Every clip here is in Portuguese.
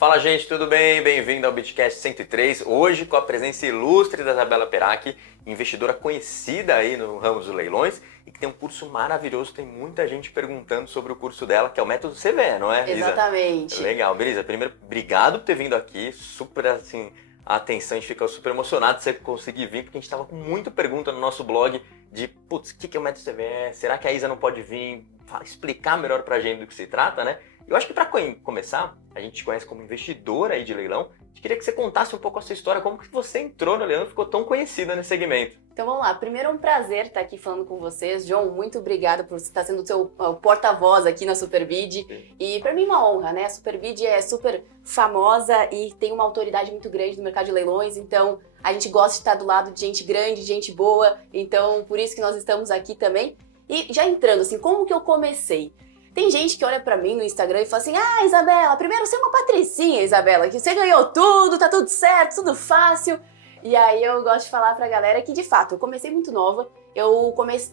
Fala, gente, tudo bem? Bem-vindo ao Bitcast 103. Hoje com a presença ilustre da Isabela Perac, investidora conhecida aí no ramo dos leilões e que tem um curso maravilhoso. Tem muita gente perguntando sobre o curso dela, que é o Método CVE, não é, Isa? Exatamente. Legal, beleza. Primeiro, obrigado por ter vindo aqui. Super, assim, a atenção, a gente fica super emocionado de você conseguir vir, porque a gente estava com muita pergunta no nosso blog de, putz, o que é o Método CVE? Será que a Isa não pode vir explicar melhor pra gente do que se trata, né? Eu acho que para começar, a gente te conhece como investidora aí de leilão. A gente queria que você contasse um pouco a sua história, como que você entrou no leilão e ficou tão conhecida nesse segmento. Então vamos lá, primeiro é um prazer estar aqui falando com vocês. John, muito obrigada por estar sendo o seu porta-voz aqui na Superbid. E para mim é uma honra, né? A Superbid é super famosa e tem uma autoridade muito grande no mercado de leilões, então a gente gosta de estar do lado de gente grande, de gente boa, então por isso que nós estamos aqui também. E já entrando assim, como que eu comecei? Tem gente que olha pra mim no Instagram e fala assim: ah, Isabela, primeiro você é uma patricinha, Isabela, que você ganhou tudo, tá tudo certo, tudo fácil. E aí eu gosto de falar pra galera que, de fato, eu comecei muito nova.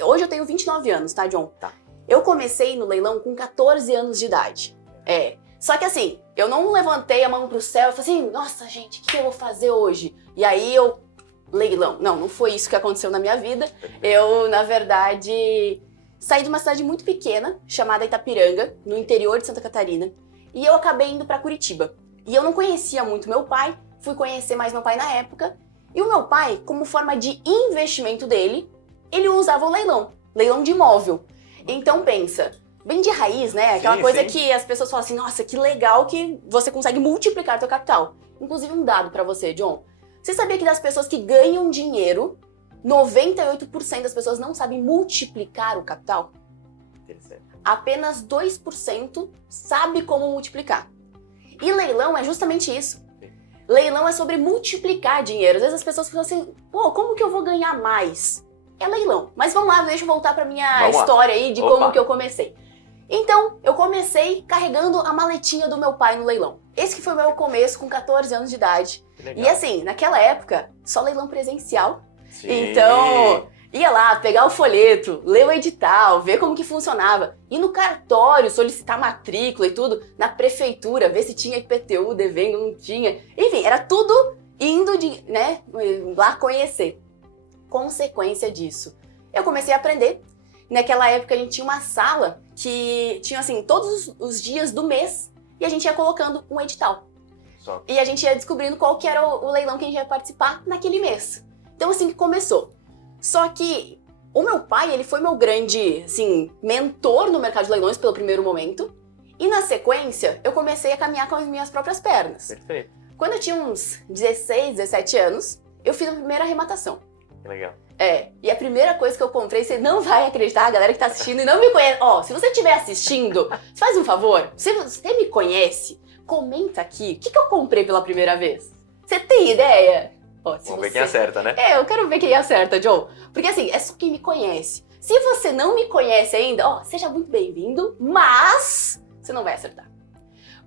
Hoje eu tenho 29 anos, tá, John? Tá. Eu comecei no leilão com 14 anos de idade. Só que assim, eu não levantei a mão pro céu e falei assim: nossa, gente, o que eu vou fazer hoje? E aí leilão. Não foi isso que aconteceu na minha vida. Eu, na verdade, saí de uma cidade muito pequena, chamada Itapiranga, no interior de Santa Catarina, e eu acabei indo para Curitiba. E eu não conhecia muito meu pai, fui conhecer mais meu pai na época, e o meu pai, como forma de investimento dele, ele usava o leilão de imóvel. Então pensa, bem de raiz, né? Aquela coisa que as pessoas falam assim: nossa, que legal que você consegue multiplicar seu capital. Inclusive um dado para você, John. Você sabia que das pessoas que ganham dinheiro, 98% das pessoas não sabem multiplicar o capital? Apenas 2% sabe como multiplicar. E leilão é justamente isso. Leilão é sobre multiplicar dinheiro. Às vezes as pessoas falam assim: pô, como que eu vou ganhar mais? É leilão. Mas vamos lá, deixa eu voltar para minha história aí de como que eu comecei. Então, eu comecei carregando a maletinha do meu pai no leilão. Esse que foi o meu começo com 14 anos de idade. E assim, naquela época, só leilão presencial. Sim. Então, ia lá, pegar o folheto, ler o edital, ver como que funcionava. Ir no cartório, solicitar matrícula e tudo. Na prefeitura, ver se tinha IPTU devendo, não tinha. Enfim, era tudo indo lá conhecer. Consequência disso, eu comecei a aprender. Naquela época a gente tinha uma sala que tinha assim, todos os dias do mês, e a gente ia colocando um edital. E a gente ia descobrindo qual que era o leilão que a gente ia participar naquele mês. Então assim que começou. Só que o meu pai, ele foi meu grande, assim, mentor no mercado de leilões pelo primeiro momento. E na sequência, eu comecei a caminhar com as minhas próprias pernas. Perfeito. Quando eu tinha uns 16, 17 anos, eu fiz a primeira arrematação. Que legal. E a primeira coisa que eu comprei, você não vai acreditar, a galera que tá assistindo e não me conhece. Ó, se você estiver assistindo, faz um favor, se você me conhece, comenta aqui, o que eu comprei pela primeira vez? Você tem ideia? Vamos ver quem acerta, né? Eu quero ver quem acerta, John. Porque assim, é só quem me conhece. Se você não me conhece ainda, seja muito bem-vindo, mas você não vai acertar.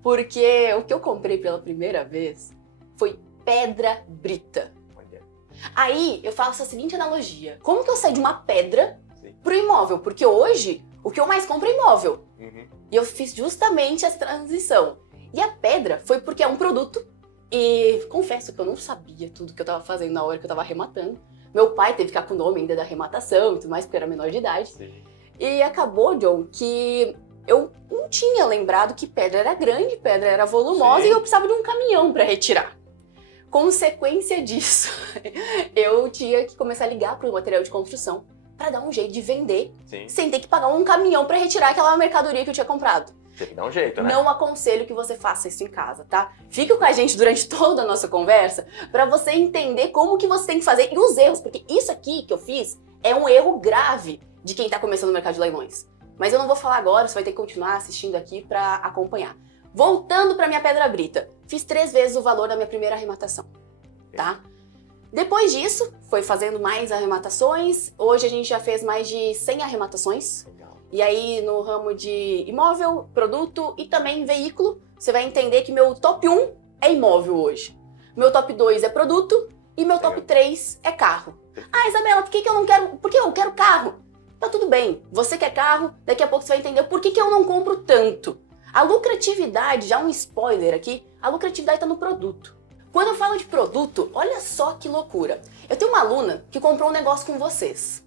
Porque o que eu comprei pela primeira vez foi pedra brita. Aí eu faço a seguinte analogia: como que eu saio de uma pedra pro imóvel? Porque hoje o que eu mais compro é imóvel. E eu fiz justamente essa transição. E a pedra foi porque é um produto. E confesso que eu não sabia tudo que eu tava fazendo na hora que eu tava arrematando. Meu pai teve que ficar com o nome ainda da arrematação e tudo mais, porque eu era menor de idade. E acabou, John, que eu não tinha lembrado que pedra era grande, pedra era volumosa e eu precisava de um caminhão para retirar. Consequência disso, eu tinha que começar a ligar para o material de construção para dar um jeito de vender sem ter que pagar um caminhão para retirar aquela mercadoria que eu tinha comprado. Tem que dar um jeito, né? Não aconselho que você faça isso em casa, tá? Fique com a gente durante toda a nossa conversa para você entender como que você tem que fazer e os erros, porque isso aqui que eu fiz é um erro grave de quem tá começando no mercado de leilões. Mas eu não vou falar agora, você vai ter que continuar assistindo aqui para acompanhar. Voltando para minha pedra brita, fiz 3 vezes o valor da minha primeira arrematação, tá? Depois disso, foi fazendo mais arrematações. Hoje a gente já fez mais de 100 arrematações. E aí no ramo de imóvel, produto e também veículo, você vai entender que meu top 1 é imóvel hoje. Meu top 2 é produto e meu top 3 é carro. Ah, Isabela, por que eu não quero? Por que eu quero carro? Tá tudo bem, você quer carro, daqui a pouco você vai entender por que eu não compro tanto. A lucratividade, já um spoiler aqui, a lucratividade está no produto. Quando eu falo de produto, olha só que loucura. Eu tenho uma aluna que comprou um negócio com vocês.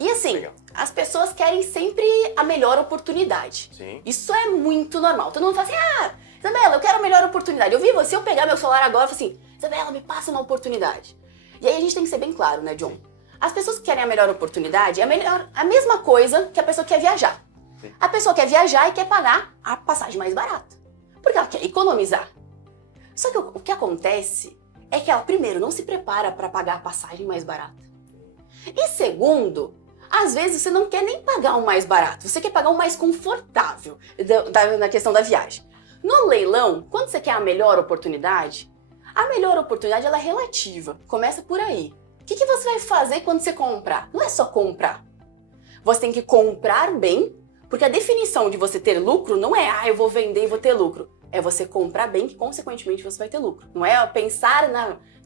E assim, Legal. as pessoas querem sempre a melhor oportunidade. Sim. Isso é muito normal. Todo mundo fala assim, Isabela, eu quero a melhor oportunidade. Eu vi você, eu pegar meu celular agora e falar assim, Isabela, me passa uma oportunidade. E aí a gente tem que ser bem claro, né, John? As pessoas que querem a melhor oportunidade é a mesma coisa que a pessoa que quer viajar. Sim. A pessoa quer viajar e quer pagar a passagem mais barata. Porque ela quer economizar. Só que o que acontece é que ela, primeiro, não se prepara para pagar a passagem mais barata. E segundo, às vezes você não quer nem pagar o mais barato, você quer pagar o mais confortável na questão da viagem. No leilão, quando você quer a melhor oportunidade ela é relativa, começa por aí. O que você vai fazer quando você comprar? Não é só comprar. Você tem que comprar bem, porque a definição de você ter lucro não é, eu vou vender e vou ter lucro. É você comprar bem, que consequentemente você vai ter lucro. Não é pensar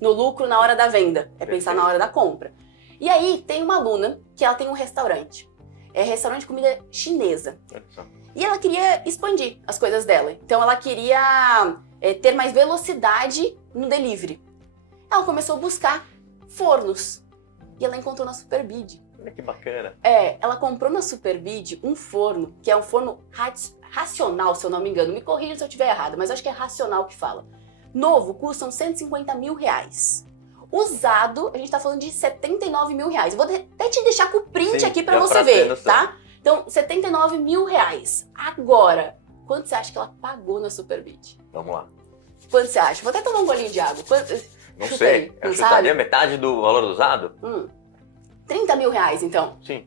no lucro na hora da venda, é pensar na hora da compra. E aí tem uma aluna que ela tem um restaurante. É restaurante de comida chinesa. E ela queria expandir as coisas dela. Então ela queria ter mais velocidade no delivery. Ela começou a buscar fornos. E ela encontrou na Superbid. Olha que bacana. Ela comprou na Superbid um forno, que é um forno racional, se eu não me engano. Me corrija se eu estiver errado, mas acho que é racional que fala. Novo, custam 150 mil reais. Usado, a gente tá falando de 79 mil reais. Eu vou até te deixar com o print aqui pra você ver, tá? Então, 79 mil reais. Agora, quanto você acha que ela pagou na Superbid? Vamos lá. Quanto você acha? Vou até tomar um golinho de água. Não sei. Eu chutaria metade do valor do usado? 30 mil reais, então. Sim.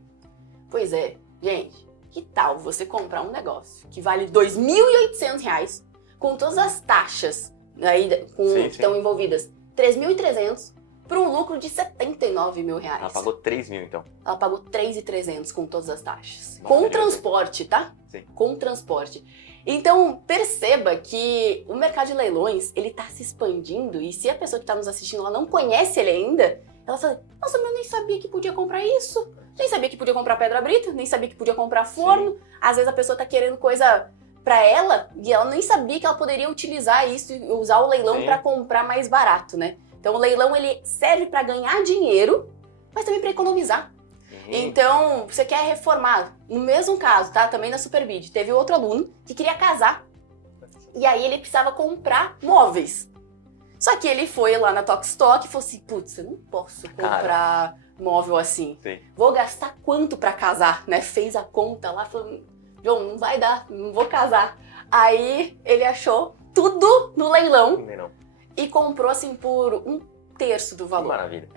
Pois é. Gente, que tal você comprar um negócio que vale 2.800 reais, com todas as taxas aí que estão envolvidas, 3.300, para um lucro de 79 mil reais. Ela pagou 3 mil, então. Ela pagou 3.300 com todas as taxas. Maravilha. Com transporte, tá? Sim. Com transporte. Então, perceba que o mercado de leilões, ele tá se expandindo, e se a pessoa que tá nos assistindo, ela não conhece ele ainda, ela fala, nossa, mas eu nem sabia que podia comprar isso. Nem sabia que podia comprar pedra brita, nem sabia que podia comprar forno. Sim. Às vezes a pessoa tá querendo coisa pra ela, e ela nem sabia que ela poderia utilizar isso e usar o leilão para comprar mais barato, né? Então o leilão, ele serve para ganhar dinheiro, mas também para economizar. Então, você quer reformar. No mesmo caso, tá? Também na Superbid, teve outro aluno que queria casar. E aí ele precisava comprar móveis. Só que ele foi lá na Tokstok e falou assim, putz, eu não posso comprar móvel assim. Sim. Vou gastar quanto para casar, né? Fez a conta lá, falou, João, não vai dar, não vou casar. Aí ele achou tudo no leilão. Não. E comprou assim por 1/3 do valor. Que maravilha.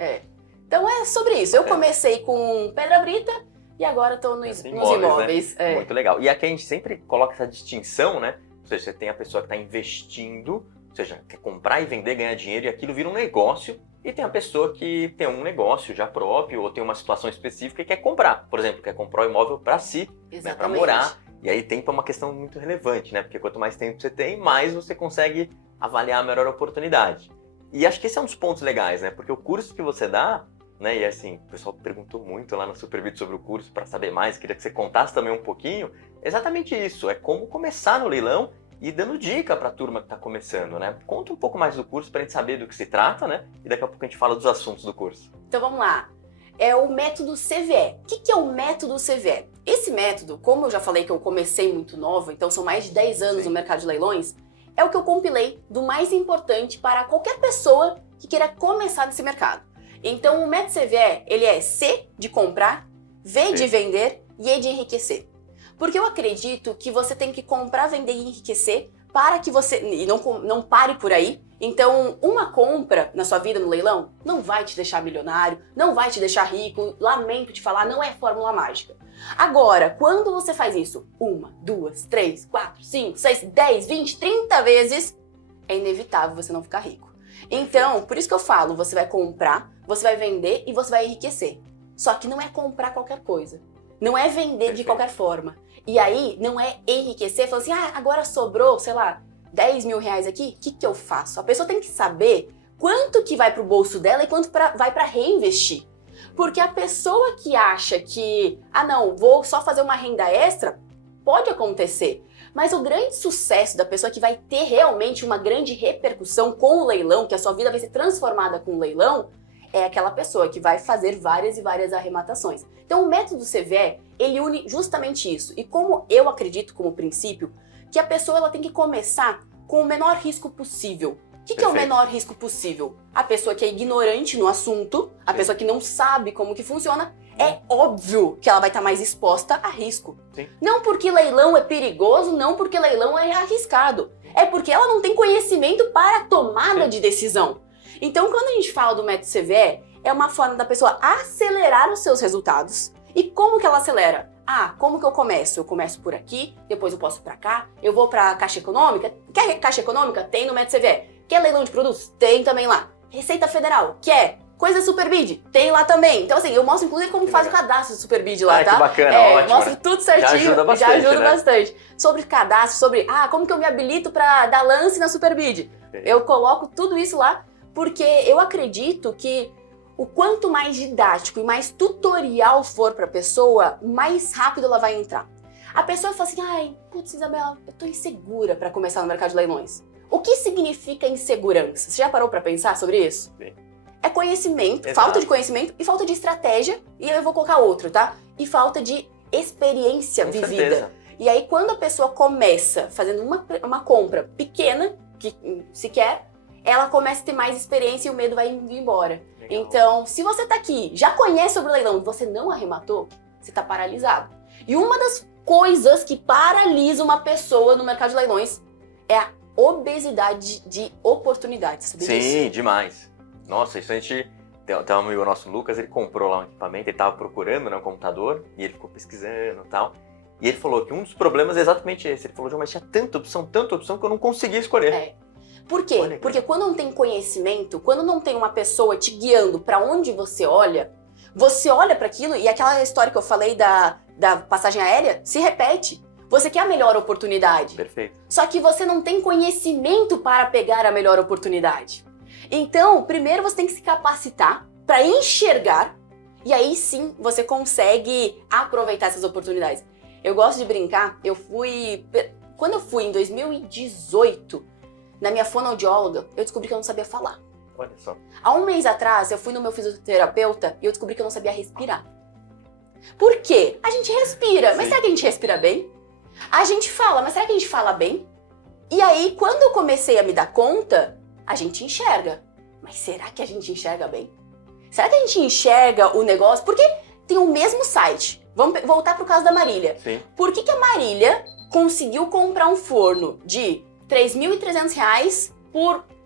Então é sobre isso. Eu comecei com pedra brita e agora estou nos imóveis. Né? Muito legal. E aqui a gente sempre coloca essa distinção, né? Ou seja, você tem a pessoa que está investindo, ou seja, quer comprar e vender, ganhar dinheiro e aquilo vira um negócio. E tem a pessoa que tem um negócio já próprio ou tem uma situação específica e quer comprar. Por exemplo, quer comprar um imóvel para si, né, para morar. E aí tempo é uma questão muito relevante, né? Porque quanto mais tempo você tem, mais você consegue avaliar a melhor oportunidade. E acho que esse é um dos pontos legais, né? Porque o curso que você dá, né? E assim, o pessoal perguntou muito lá no Superbid sobre o curso para saber mais, queria que você contasse também um pouquinho. Exatamente isso, é como começar no leilão e dando dica para a turma que está começando, né? Conta um pouco mais do curso para a gente saber do que se trata, né? E daqui a pouco a gente fala dos assuntos do curso. Então vamos lá. É o método CVE. O que é o método CVE? Esse método, como eu já falei que eu comecei muito nova, então são mais de 10 anos no mercado de leilões, é o que eu compilei do mais importante para qualquer pessoa que queira começar nesse mercado. Então o método CVE, ele é C de comprar, V de vender e E de enriquecer. Porque eu acredito que você tem que comprar, vender e enriquecer para que você... E não pare por aí. Então, uma compra na sua vida no leilão não vai te deixar milionário, não vai te deixar rico, lamento te falar, não é fórmula mágica. Agora, quando você faz isso 1, 2, 3, 4, 5, 6, 10, 20, 30 vezes, é inevitável você não ficar rico. Então, por isso que eu falo, você vai comprar, você vai vender e você vai enriquecer. Só que não é comprar qualquer coisa. Não é vender de qualquer forma. E aí, não é enriquecer, falar assim, agora sobrou, sei lá, 10 mil reais aqui, o que eu faço? A pessoa tem que saber quanto que vai pro bolso dela e quanto vai para reinvestir. Porque a pessoa que acha que, não, vou só fazer uma renda extra, pode acontecer. Mas o grande sucesso da pessoa que vai ter realmente uma grande repercussão com o leilão, que a sua vida vai ser transformada com o leilão, é aquela pessoa que vai fazer várias e várias arrematações. Então o método CVE, ele une justamente isso. E como eu acredito como princípio, que a pessoa ela tem que começar com o menor risco possível. O que é o menor risco possível? A pessoa que é ignorante no assunto, a pessoa que não sabe como que funciona, é óbvio que ela vai estar mais exposta a risco. Sim. Não porque leilão é perigoso, não porque leilão é arriscado. É porque ela não tem conhecimento para a tomada de decisão. Então, quando a gente fala do método CVE, é uma forma da pessoa acelerar os seus resultados. E como que ela acelera? Como que eu começo? Eu começo por aqui, depois eu posso ir pra cá, eu vou pra Caixa Econômica. Quer Caixa Econômica? Tem no método CVE. Quer leilão de produtos? Tem também lá. Receita Federal? Quer? Coisa Superbid? Tem lá também. Então, assim, eu mostro inclusive como faz o cadastro do Superbid lá, tá? Que bacana, ótimo. Mostro tudo certinho. Já ajuda bastante, já ajuda bastante. Sobre cadastro, sobre, como que eu me habilito pra dar lance na Superbid? Eu coloco tudo isso lá, porque eu acredito que o quanto mais didático e mais tutorial for pra pessoa, mais rápido ela vai entrar. A pessoa fala assim, putz, Isabela, eu tô insegura pra começar no mercado de leilões. O que significa insegurança? Você já parou pra pensar sobre isso? Sim. É conhecimento, Exato. falta de conhecimento e falta de estratégia, e eu vou colocar outro, tá? E falta de experiência Com vivida. certeza. E aí, quando a pessoa começa fazendo uma compra pequena, que sequer, ela começa a ter mais experiência e o medo vai indo embora. Legal. Então, se você tá aqui, já conhece sobre o leilão e você não arrematou, você tá paralisado. E uma das coisas que paralisa uma pessoa no mercado de leilões é a obesidade de oportunidades. Sabia disso? Sim, demais. Nossa, isso a gente... Tem um amigo nosso, Lucas, ele comprou lá um equipamento, ele tava procurando, né, um computador, e ele ficou pesquisando e tal. E ele falou que um dos problemas é exatamente esse. Ele falou, João, mas tinha tanta opção que eu não conseguia escolher. Por quê? Porque quando não tem conhecimento, quando não tem uma pessoa te guiando pra onde você olha pra aquilo, e aquela história que eu falei da passagem aérea se repete. Você quer a melhor oportunidade. Perfeito. Só que você não tem conhecimento para pegar a melhor oportunidade. Então, primeiro você tem que se capacitar para enxergar, e aí sim você consegue aproveitar essas oportunidades. Eu gosto de brincar, quando eu fui em 2018, na minha fonoaudióloga, eu descobri que eu não sabia falar. Olha só. Há um mês atrás, eu fui no meu fisioterapeuta e eu descobri que eu não sabia respirar. Por quê? A gente respira, mas Sim. será que a gente respira bem? A gente fala, mas será que a gente fala bem? E aí, quando eu comecei a me dar conta, a gente enxerga. Mas será que a gente enxerga bem? Será que a gente enxerga o negócio? Porque tem o mesmo site. Vamos voltar pro caso da Marília. Sim. Por que a Marília conseguiu comprar um forno de R$ 3.300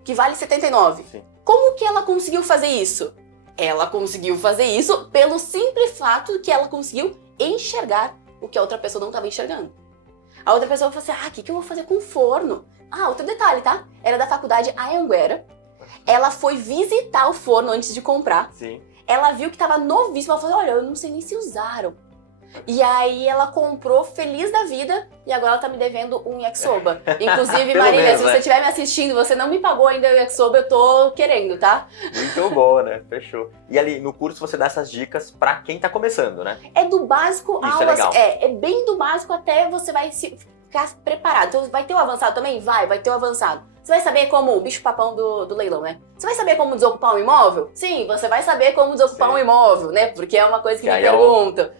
que vale R$ 79? Sim. Como que ela conseguiu fazer isso? Ela conseguiu fazer isso pelo simples fato que ela conseguiu enxergar o que a outra pessoa não estava enxergando. A outra pessoa falou assim, o que eu vou fazer com forno? Outro detalhe, tá? Era da faculdade Anhanguera. Ela foi visitar o forno antes de comprar. Sim. Ela viu que tava novíssimo. Ela falou, olha, eu não sei nem se usaram. E aí ela comprou feliz da vida e agora ela tá me devendo um yakisoba. Inclusive, Pelo Marília, menos, se você né? estiver me assistindo, você não me pagou ainda o yakisoba, eu tô querendo, tá? Muito bom, né? Fechou. E ali, no curso você dá essas dicas pra quem tá começando, né? É do básico Isso é aulas. legal. É bem do básico até você vai ficar preparado. Então vai ter o avançado também? Vai ter o avançado. Você vai saber como o bicho-papão do leilão, né? Você vai saber como desocupar um imóvel? Sim, você vai saber como desocupar Sim. um imóvel, né? Porque é uma coisa que me aí é perguntam.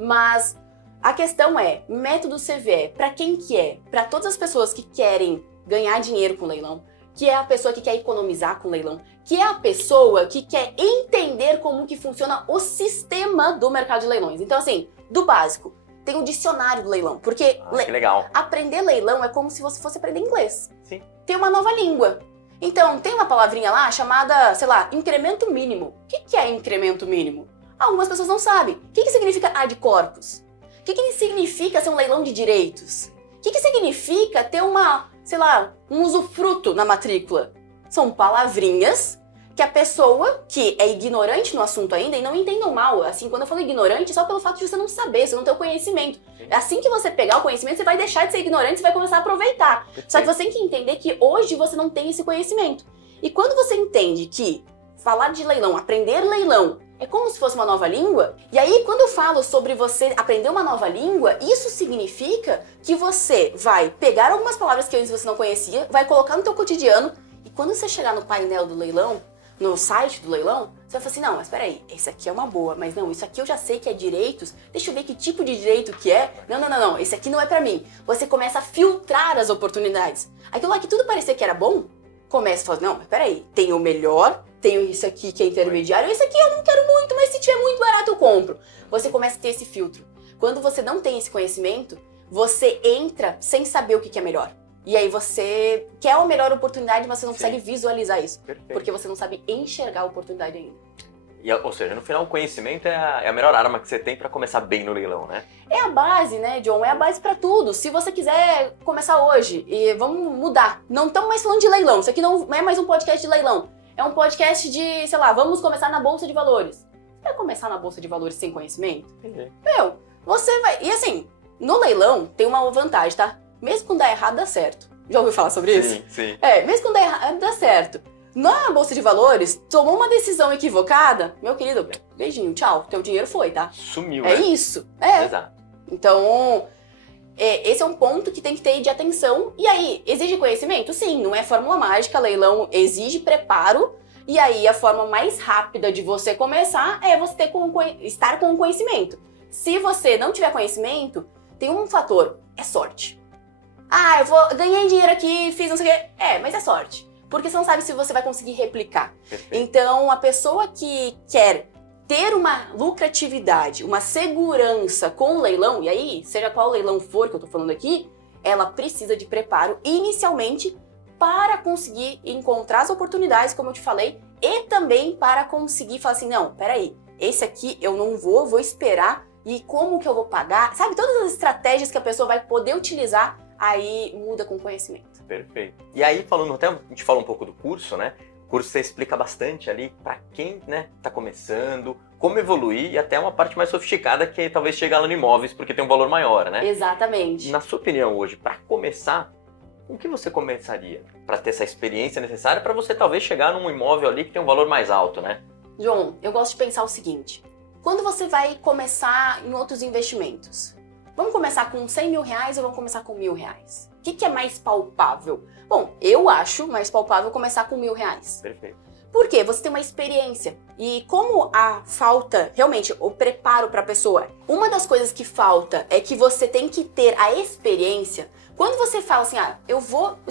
Mas a questão é, método CVE, pra quem que é? Pra todas as pessoas que querem ganhar dinheiro com leilão, que é a pessoa que quer economizar com leilão, que é a pessoa que quer entender como que funciona o sistema do mercado de leilões. Então, assim, do básico, tem o dicionário do leilão, porque Que legal. aprender leilão é como se você fosse aprender inglês. Sim. Tem uma nova língua. Então, tem uma palavrinha lá chamada, sei lá, incremento mínimo. O que é incremento mínimo? Algumas pessoas não sabem. O que significa ad corpus? O que significa ser um leilão de direitos? O que significa ter um usufruto na matrícula? São palavrinhas que a pessoa que é ignorante no assunto ainda, e não entendam mal, assim, quando eu falo ignorante, só pelo fato de você não saber, você não ter o conhecimento. Assim que você pegar o conhecimento, você vai deixar de ser ignorante e vai começar a aproveitar. Só que você tem que entender que hoje você não tem esse conhecimento. E quando você entende que falar de leilão, aprender leilão, É como se fosse uma nova língua. E aí, quando eu falo sobre você aprender uma nova língua, isso significa que você vai pegar algumas palavras que antes você não conhecia, vai colocar no teu cotidiano, e quando você chegar no painel do leilão, no site do leilão, você vai falar assim, não, mas peraí, esse aqui é uma boa, mas não, isso aqui eu já sei que é direitos, deixa eu ver que tipo de direito que é. Não, esse aqui não é pra mim. Você começa a filtrar as oportunidades. Aquilo lá que tudo parecia que era bom, começa a falar, não, mas peraí, tem o melhor, tenho isso aqui que é intermediário, esse aqui eu não quero muito, mas se tiver muito barato eu compro. Você começa a ter esse filtro. Quando você não tem esse conhecimento, você entra sem saber o que é melhor. E aí você quer a melhor oportunidade, mas você não consegue visualizar isso. Perfeito. Porque você não sabe enxergar a oportunidade ainda. Ou seja, no final o conhecimento é a melhor arma que você tem para começar bem no leilão, né? É a base, né, John? É a base pra tudo. Se você quiser começar hoje, e vamos mudar. Não estamos mais falando de leilão. Isso aqui não é mais um podcast de leilão. É um podcast de, sei lá, vamos começar na Bolsa de Valores. Você vai começar na Bolsa de Valores sem conhecimento? Entendi. Você vai... E assim, no leilão tem uma vantagem, tá? Mesmo quando dá errado, dá certo. Já ouviu falar sobre isso? Sim. Mesmo quando dá errado, dá certo. Na Bolsa de Valores, tomou uma decisão equivocada, meu querido, beijinho, tchau, teu dinheiro foi, tá? Sumiu, É né? isso. Exato. Então, esse é um ponto que tem que ter de atenção. E aí, exige conhecimento? Sim, não é fórmula mágica, leilão exige preparo. E aí, a forma mais rápida de você começar é você estar com o conhecimento. Se você não tiver conhecimento, tem um fator, é sorte. Ganhei dinheiro aqui, fiz não sei o quê. Mas é sorte. Porque você não sabe se você vai conseguir replicar. Perfeito. Então, a pessoa que quer ter uma lucratividade, uma segurança com o leilão, e aí, seja qual leilão for que eu tô falando aqui, ela precisa de preparo inicialmente para conseguir encontrar as oportunidades, como eu te falei, e também para conseguir falar assim, não, peraí, esse aqui eu não vou esperar, e como que eu vou pagar? Sabe, todas as estratégias que a pessoa vai poder utilizar, aí muda com conhecimento. Perfeito. E aí, a gente fala um pouco do curso, né? O curso você explica bastante ali para quem, né, tá começando, como evoluir e até uma parte mais sofisticada que é talvez chegar lá no imóveis porque tem um valor maior, né? Exatamente. Na sua opinião hoje, para começar, com que você começaria para ter essa experiência necessária para você talvez chegar num imóvel ali que tem um valor mais alto, né? João, eu gosto de pensar o seguinte, quando você vai começar em outros investimentos, vamos começar com 100 mil reais ou vamos começar com 1.000 reais? O que é mais palpável? Bom, eu acho mais palpável começar com 1.000 reais. Perfeito. Por quê? Você tem uma experiência. E como a falta, realmente, o preparo para a pessoa, uma das coisas que falta é que você tem que ter a experiência. Quando você fala assim, eu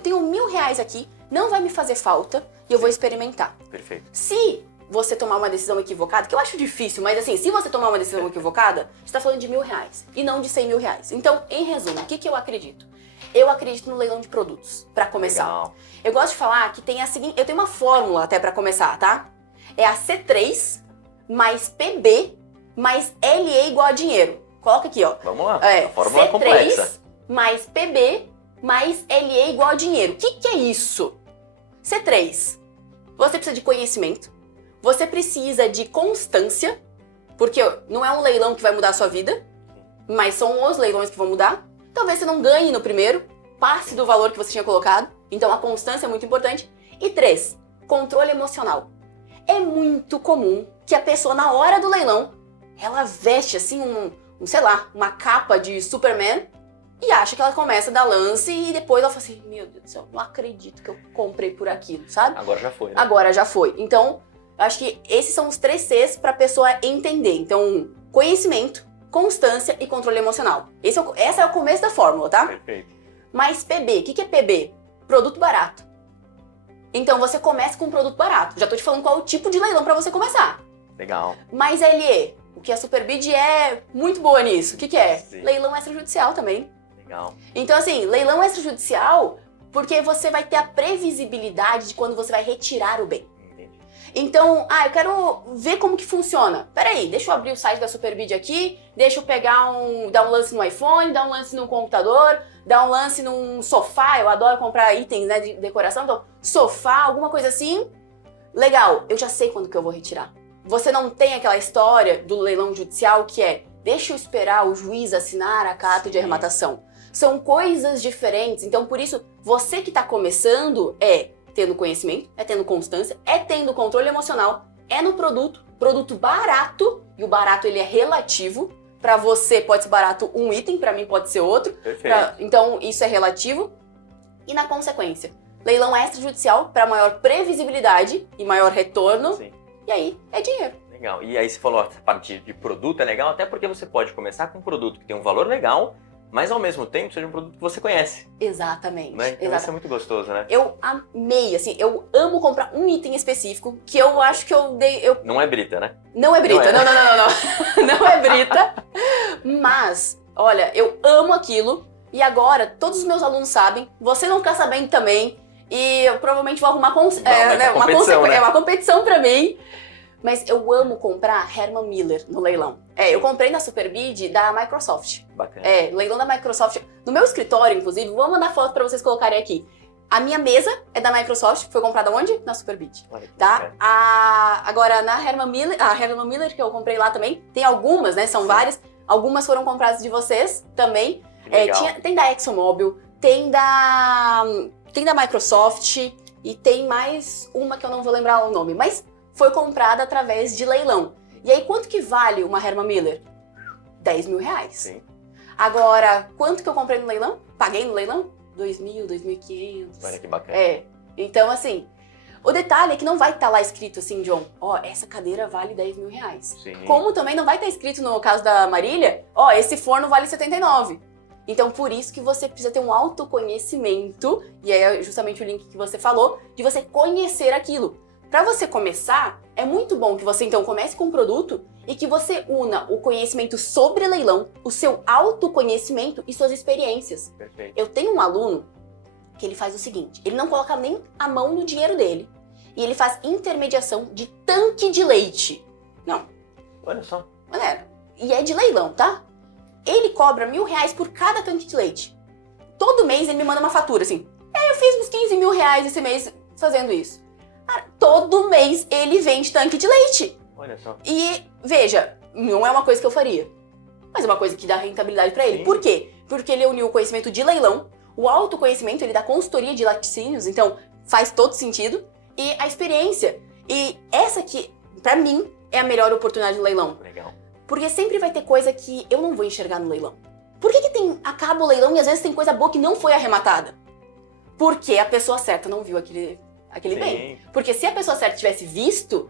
tenho 1.000 reais aqui, não vai me fazer falta e eu vou experimentar. Perfeito. Se você tomar uma decisão equivocada, que eu acho difícil, mas assim, se você tomar uma decisão equivocada, você está falando de 1.000 reais e não de 100 mil reais. Então, em resumo, o que eu acredito? Eu acredito no leilão de produtos, para começar. Legal. Eu gosto de falar que tem a seguinte, eu tenho uma fórmula até para começar, tá? É a C3 mais PB mais LE igual a dinheiro. Coloca aqui, ó. Vamos lá. A fórmula é C3 complexa. mais PB mais LE igual a dinheiro. O que é isso? C3. Você precisa de conhecimento. Você precisa de constância, porque não é um leilão que vai mudar a sua vida, mas são os leilões que vão mudar. Talvez você não ganhe no primeiro, passe do valor que você tinha colocado, então a constância é muito importante. E 3, controle emocional. É muito comum que a pessoa, na hora do leilão, ela veste assim sei lá, uma capa de Superman e acha que ela começa a dar lance e depois ela fala assim, meu Deus do céu, não acredito que eu comprei por aquilo, sabe? Agora já foi, né? Agora já foi. Então, eu acho que esses são os 3 Cs para a pessoa entender. Então, conhecimento, constância e controle emocional. Esse é o começo da fórmula, tá? Perfeito. Mas PB, o que é PB? Produto barato. Então, você começa com um produto barato. Já tô te falando qual é o tipo de leilão para você começar. Legal. Mas LE, o que a Superbid é muito boa nisso. O que é? Sim. Leilão extrajudicial também. Legal. Então, assim, leilão extrajudicial, porque você vai ter a previsibilidade de quando você vai retirar o bem. Entendi. Então, eu quero ver como que funciona. Peraí, deixa eu abrir o site da Superbid aqui, deixa eu dar um lance no iPhone, dar um lance no computador, dar um lance num sofá, eu adoro comprar itens, né, de decoração, então, sofá, alguma coisa assim. Legal, eu já sei quando que eu vou retirar. Você não tem aquela história do leilão judicial que é, deixa eu esperar o juiz assinar a carta de arrematação. São coisas diferentes, então por isso, você que está começando tendo conhecimento, tendo constância, tendo controle emocional, no produto produto barato, e o barato ele é relativo. Para você pode ser barato um item, para mim pode ser outro. Perfeito. Então isso é relativo. E na consequência, leilão extrajudicial para maior previsibilidade e maior retorno. Sim. E aí é dinheiro. Legal. E aí você falou, a parte de produto é legal, até porque você pode começar com um produto que tem um valor legal, mas ao mesmo tempo seja um produto que você conhece. Exatamente. Né? Então isso é muito gostoso, né? Eu amei, assim, eu amo comprar um item específico que eu acho que eu dei. Não é Brita, né? Não é Brita, Não é. não. Não é Brita. Mas, olha, eu amo aquilo. E agora, todos os meus alunos sabem, você não ficar sabendo também. E eu provavelmente vou arrumar uma competição pra mim. Mas eu amo comprar Herman Miller no leilão. Eu comprei na Superbid da Microsoft. Bacana. Leilão da Microsoft. No meu escritório, inclusive, vou mandar foto pra vocês colocarem aqui. A minha mesa é da Microsoft, foi comprada onde? Na Superbid. Tá? Agora, na Herman Miller, a Herman Miller que eu comprei lá também, tem algumas, né? São várias. Algumas foram compradas de vocês também. Tem da ExxonMobil, tem da Microsoft e tem mais uma que eu não vou lembrar o nome, mas foi comprada através de leilão. E aí, quanto que vale uma Herman Miller? 10 mil reais. Sim. Agora, quanto que eu comprei no leilão? Paguei no leilão? 2.000, 2.500. Olha que bacana. Então, assim, o detalhe é que não vai estar lá escrito assim, John, essa cadeira vale 10 mil reais. Sim. Como também não vai estar escrito no caso da Marília, esse forno vale 79. Então, por isso que você precisa ter um autoconhecimento, e é justamente o link que você falou, de você conhecer aquilo. Para você começar, é muito bom que você então comece com um produto e que você una o conhecimento sobre leilão, o seu autoconhecimento e suas experiências. Perfeito. Eu tenho um aluno que ele faz o seguinte, ele não coloca nem a mão no dinheiro dele e ele faz intermediação de tanque de leite. Não. Olha só. Galera, e é de leilão, tá? Ele cobra R$1.000 por cada tanque de leite. Todo mês ele me manda uma fatura, assim. Eu fiz uns 15 mil reais esse mês fazendo isso. Cara, todo mês ele vende tanque de leite. Olha só. E, veja, não é uma coisa que eu faria. Mas é uma coisa que dá rentabilidade pra ele. Sim. Por quê? Porque ele uniu o conhecimento de leilão, o autoconhecimento, ele dá consultoria de laticínios, então faz todo sentido. E a experiência. E essa aqui, pra mim, é a melhor oportunidade do leilão. Legal. Porque sempre vai ter coisa que eu não vou enxergar no leilão. Por que acaba o leilão e às vezes tem coisa boa que não foi arrematada? Porque a pessoa certa não viu aquele bem. Porque se a pessoa certa tivesse visto,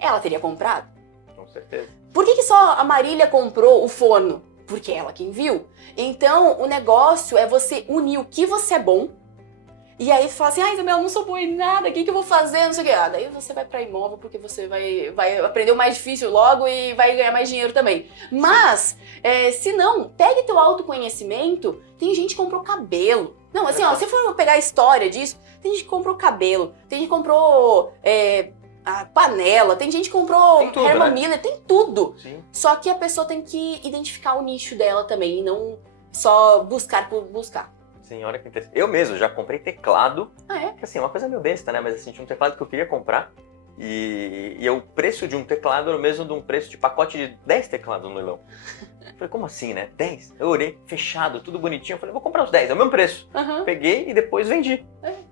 ela teria comprado. Com certeza. Por que só a Marília comprou o forno? Porque ela quem viu. Então, o negócio é você unir o que você é bom. E aí você fala assim, Isabel, eu não sou boa em nada, o que eu vou fazer? Não sei o que. Daí você vai pra imóvel porque você vai aprender o mais difícil logo e vai ganhar mais dinheiro também. Mas, se não, pegue teu autoconhecimento. Tem gente que comprou cabelo. Não, assim, se for pegar a história disso, tem gente que comprou cabelo, tem gente que comprou a panela, tem gente que comprou Herman Miller, tem tudo. Sim. Só que a pessoa tem que identificar o nicho dela também e não só buscar por buscar. Sim, olha que interessante. Eu mesmo já comprei teclado. Que assim, uma coisa meio besta, né? Mas assim, tinha um teclado que eu queria comprar. E o preço de um teclado era o mesmo de um preço de pacote de 10 teclados no leilão. Eu falei, como assim, né? 10? Eu olhei, fechado, tudo bonitinho. Eu falei, vou comprar os 10, é o mesmo preço. Peguei e depois vendi.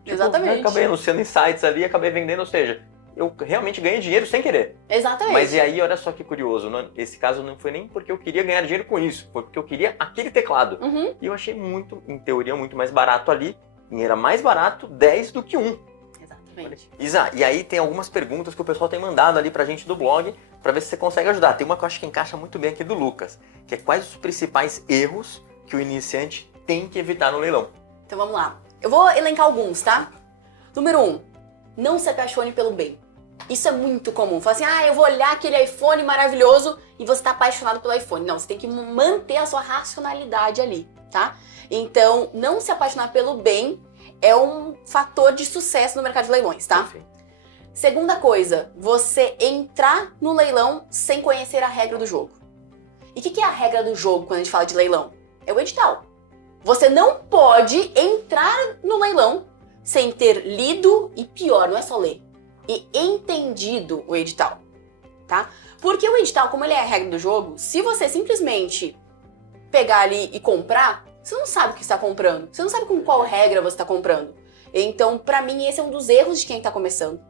Exatamente. Acabei anunciando em sites ali e acabei vendendo, ou seja, eu realmente ganhei dinheiro sem querer. Exatamente. Mas e aí, olha só que curioso, esse caso não foi nem porque eu queria ganhar dinheiro com isso, foi porque eu queria aquele teclado. E eu achei muito, em teoria, muito mais barato ali. E era mais barato 10 do que 1. Exatamente. Isa, e aí tem algumas perguntas que o pessoal tem mandado ali pra gente do blog, pra ver se você consegue ajudar. Tem uma que eu acho que encaixa muito bem aqui do Lucas, que é quais os principais erros que o iniciante tem que evitar no leilão. Então vamos lá. Eu vou elencar alguns, tá? Número 1, não se apaixone pelo bem. Isso é muito comum. Fala assim, eu vou olhar aquele iPhone maravilhoso e você tá apaixonado pelo iPhone. Não, você tem que manter a sua racionalidade ali, tá? Então, não se apaixonar pelo bem é um fator de sucesso no mercado de leilões, tá? Perfeito. Segunda coisa, você entrar no leilão sem conhecer a regra do jogo. E o que é a regra do jogo quando a gente fala de leilão? É o edital. Você não pode entrar no leilão sem ter lido, e pior, não é só ler, e entendido o edital, tá? Porque o edital, como ele é a regra do jogo, se você simplesmente pegar ali e comprar, você não sabe o que está comprando, você não sabe com qual regra você está comprando. Então, pra mim, esse é um dos erros de quem está começando.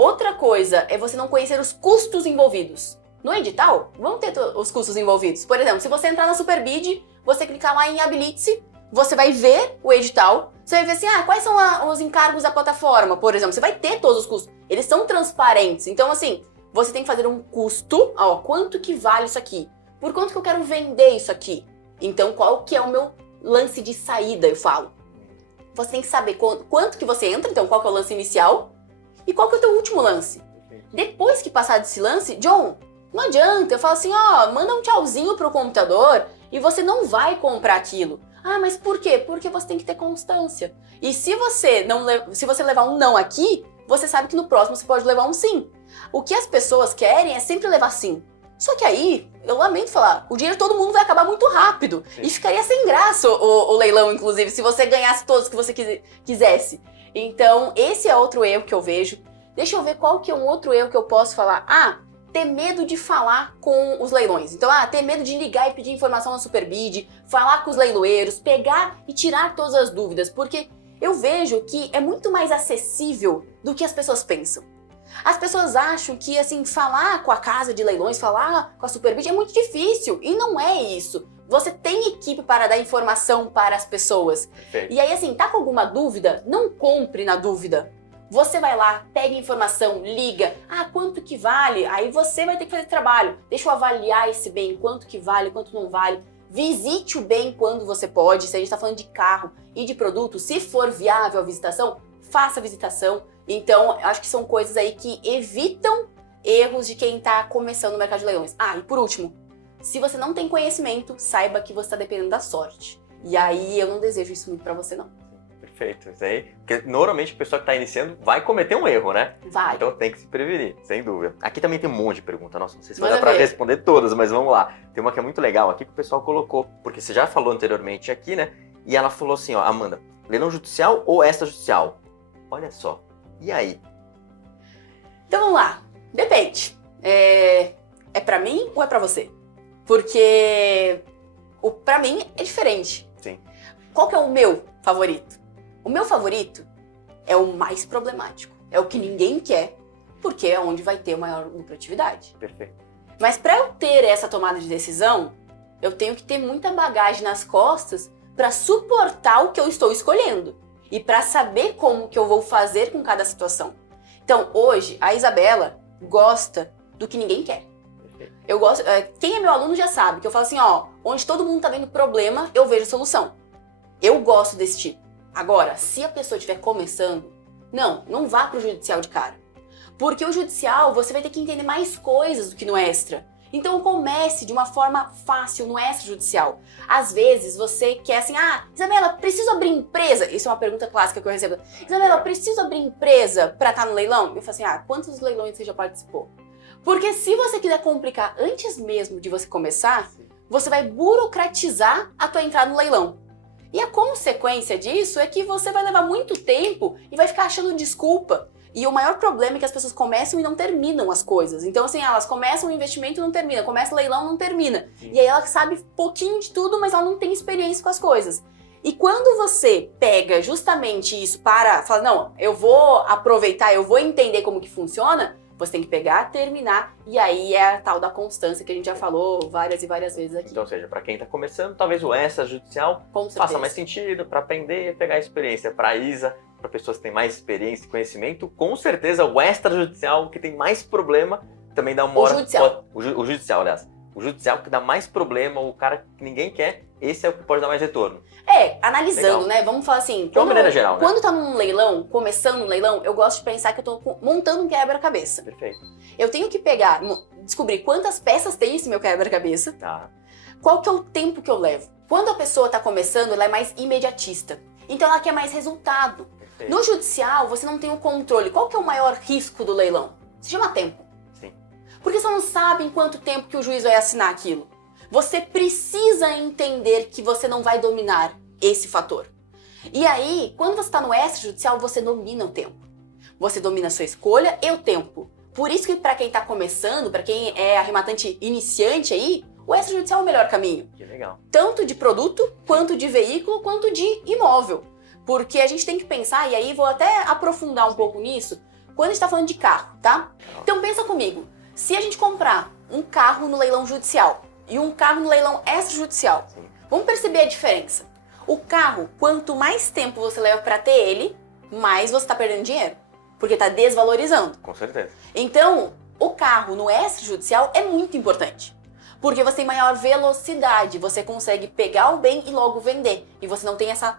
Outra coisa é você não conhecer os custos envolvidos. No edital, vão ter os custos envolvidos. Por exemplo, se você entrar na Superbid, você clicar lá em Habilite-se, você vai ver o edital, você vai ver assim, quais são os encargos da plataforma, por exemplo. Você vai ter todos os custos. Eles são transparentes. Então, assim, você tem que fazer um custo, quanto que vale isso aqui? Por quanto que eu quero vender isso aqui? Então, qual que é o meu lance de saída, eu falo. Você tem que saber quanto que você entra, então qual que é o lance inicial e qual que é o teu último lance. Depois que passar desse lance, John, não adianta, eu falo assim, manda um tchauzinho pro computador e você não vai comprar aquilo. Mas por quê? Porque você tem que ter constância. E se você levar um não aqui, você sabe que no próximo você pode levar um sim. O que as pessoas querem é sempre levar sim. Só que aí, eu lamento falar, o dinheiro de todo mundo vai acabar muito rápido. Sim. E ficaria sem graça o leilão, inclusive, se você ganhasse todos que você quisesse. Então, esse é outro erro que eu vejo. Deixa eu ver qual que é um outro erro que eu posso falar. Ter medo de falar com os leilões. Então, ter medo de ligar e pedir informação na Superbid, falar com os leiloeiros, pegar e tirar todas as dúvidas. Porque eu vejo que é muito mais acessível do que as pessoas pensam. As pessoas acham que, assim, falar com a casa de leilões, falar com a Superbid é muito difícil. E não é isso. Você tem equipe para dar informação para as pessoas. Perfeito. E aí, assim, tá com alguma dúvida? Não compre na dúvida. Você vai lá, pega informação, liga. Quanto que vale? Aí você vai ter que fazer trabalho. Deixa eu avaliar esse bem, quanto que vale, quanto não vale. Visite o bem quando você pode. Se a gente tá falando de carro e de produto, se for viável a visitação, faça a visitação. Então, acho que são coisas aí que evitam erros de quem tá começando no mercado de leilões. E por último, se você não tem conhecimento, saiba que você tá dependendo da sorte. E aí, eu não desejo isso muito pra você, não. Perfeito, isso aí. Porque normalmente a pessoa que está iniciando vai cometer um erro, né? Vai. Então tem que se prevenir, sem dúvida. Aqui também tem um monte de pergunta. Nossa, não sei se vai dar para responder todas, mas vamos lá. Tem uma que é muito legal aqui que o pessoal colocou, porque você já falou anteriormente aqui, né? E ela falou assim, Amanda, leilão judicial ou extrajudicial? Olha só. E aí? Então vamos lá. Depende. É para mim ou é para você? Porque para mim é diferente. Sim. Qual que é o meu favorito? O meu favorito é o mais problemático. É o que ninguém quer, porque é onde vai ter maior lucratividade. Perfeito. Mas para eu ter essa tomada de decisão, eu tenho que ter muita bagagem nas costas para suportar o que eu estou escolhendo e para saber como que eu vou fazer com cada situação. Então, hoje, a Isabela gosta do que ninguém quer. Perfeito. Eu gosto. Quem é meu aluno já sabe que eu falo assim, onde todo mundo tá vendo problema, eu vejo solução. Eu gosto desse tipo. Agora, se a pessoa estiver começando, não vá pro judicial de cara. Porque o judicial, você vai ter que entender mais coisas do que no extra. Então comece de uma forma fácil no extrajudicial. Às vezes você quer assim, Isabela, preciso abrir empresa? Isso é uma pergunta clássica que eu recebo. Isabela, preciso abrir empresa para estar no leilão? Eu falo assim, quantos leilões você já participou? Porque se você quiser complicar antes mesmo de você começar, você vai burocratizar a tua entrada no leilão. E a consequência disso é que você vai levar muito tempo e vai ficar achando desculpa. E o maior problema é que as pessoas começam e não terminam as coisas. Então, assim, elas começam o investimento e não termina, começa o leilão e não termina. Sim. E aí ela sabe pouquinho de tudo, mas ela não tem experiência com as coisas. E quando você pega justamente isso para falar, não, eu vou aproveitar, eu vou entender como que funciona, você tem que pegar, terminar, e aí é a tal da constância que a gente já falou várias e várias vezes aqui. Então, ou seja, para quem está começando, talvez o extrajudicial faça mais sentido para aprender e pegar experiência. Para a Isa, para pessoas que têm mais experiência e conhecimento, com certeza o extrajudicial que tem mais problema também dá uma hora... O judicial, aliás. O judicial que dá mais problema, o cara que ninguém quer, esse é o que pode dar mais retorno. Analisando, né? Vamos falar assim... De uma maneira geral, né? Quando tá num leilão, começando um leilão, eu gosto de pensar que eu tô montando um quebra-cabeça. Perfeito. Eu tenho que pegar, descobrir quantas peças tem esse meu quebra-cabeça. Tá. Qual que é o tempo que eu levo. Quando a pessoa tá começando, ela é mais imediatista. Então ela quer mais resultado. Perfeito. No judicial, você não tem o controle. Qual que é o maior risco do leilão? Se chama tempo. Sim. Porque você não sabe em quanto tempo que o juiz vai assinar aquilo. Você precisa entender que você não vai dominar esse fator. E aí, quando você está no extrajudicial, você domina o tempo. Você domina a sua escolha e o tempo. Por isso que para quem está começando, para quem é arrematante iniciante aí, o extrajudicial é o melhor caminho. Que legal. Tanto de produto, quanto de veículo, quanto de imóvel. Porque a gente tem que pensar, e aí vou até aprofundar um pouco nisso, quando a gente tá falando de carro, tá? Então pensa comigo, se a gente comprar um carro no leilão judicial e um carro no leilão extrajudicial, vamos perceber a diferença. O carro, quanto mais tempo você leva para ter ele, mais você tá perdendo dinheiro, porque tá desvalorizando. Com certeza. Então, o carro no extrajudicial é muito importante, porque você tem maior velocidade, você consegue pegar o bem e logo vender, e você não tem essa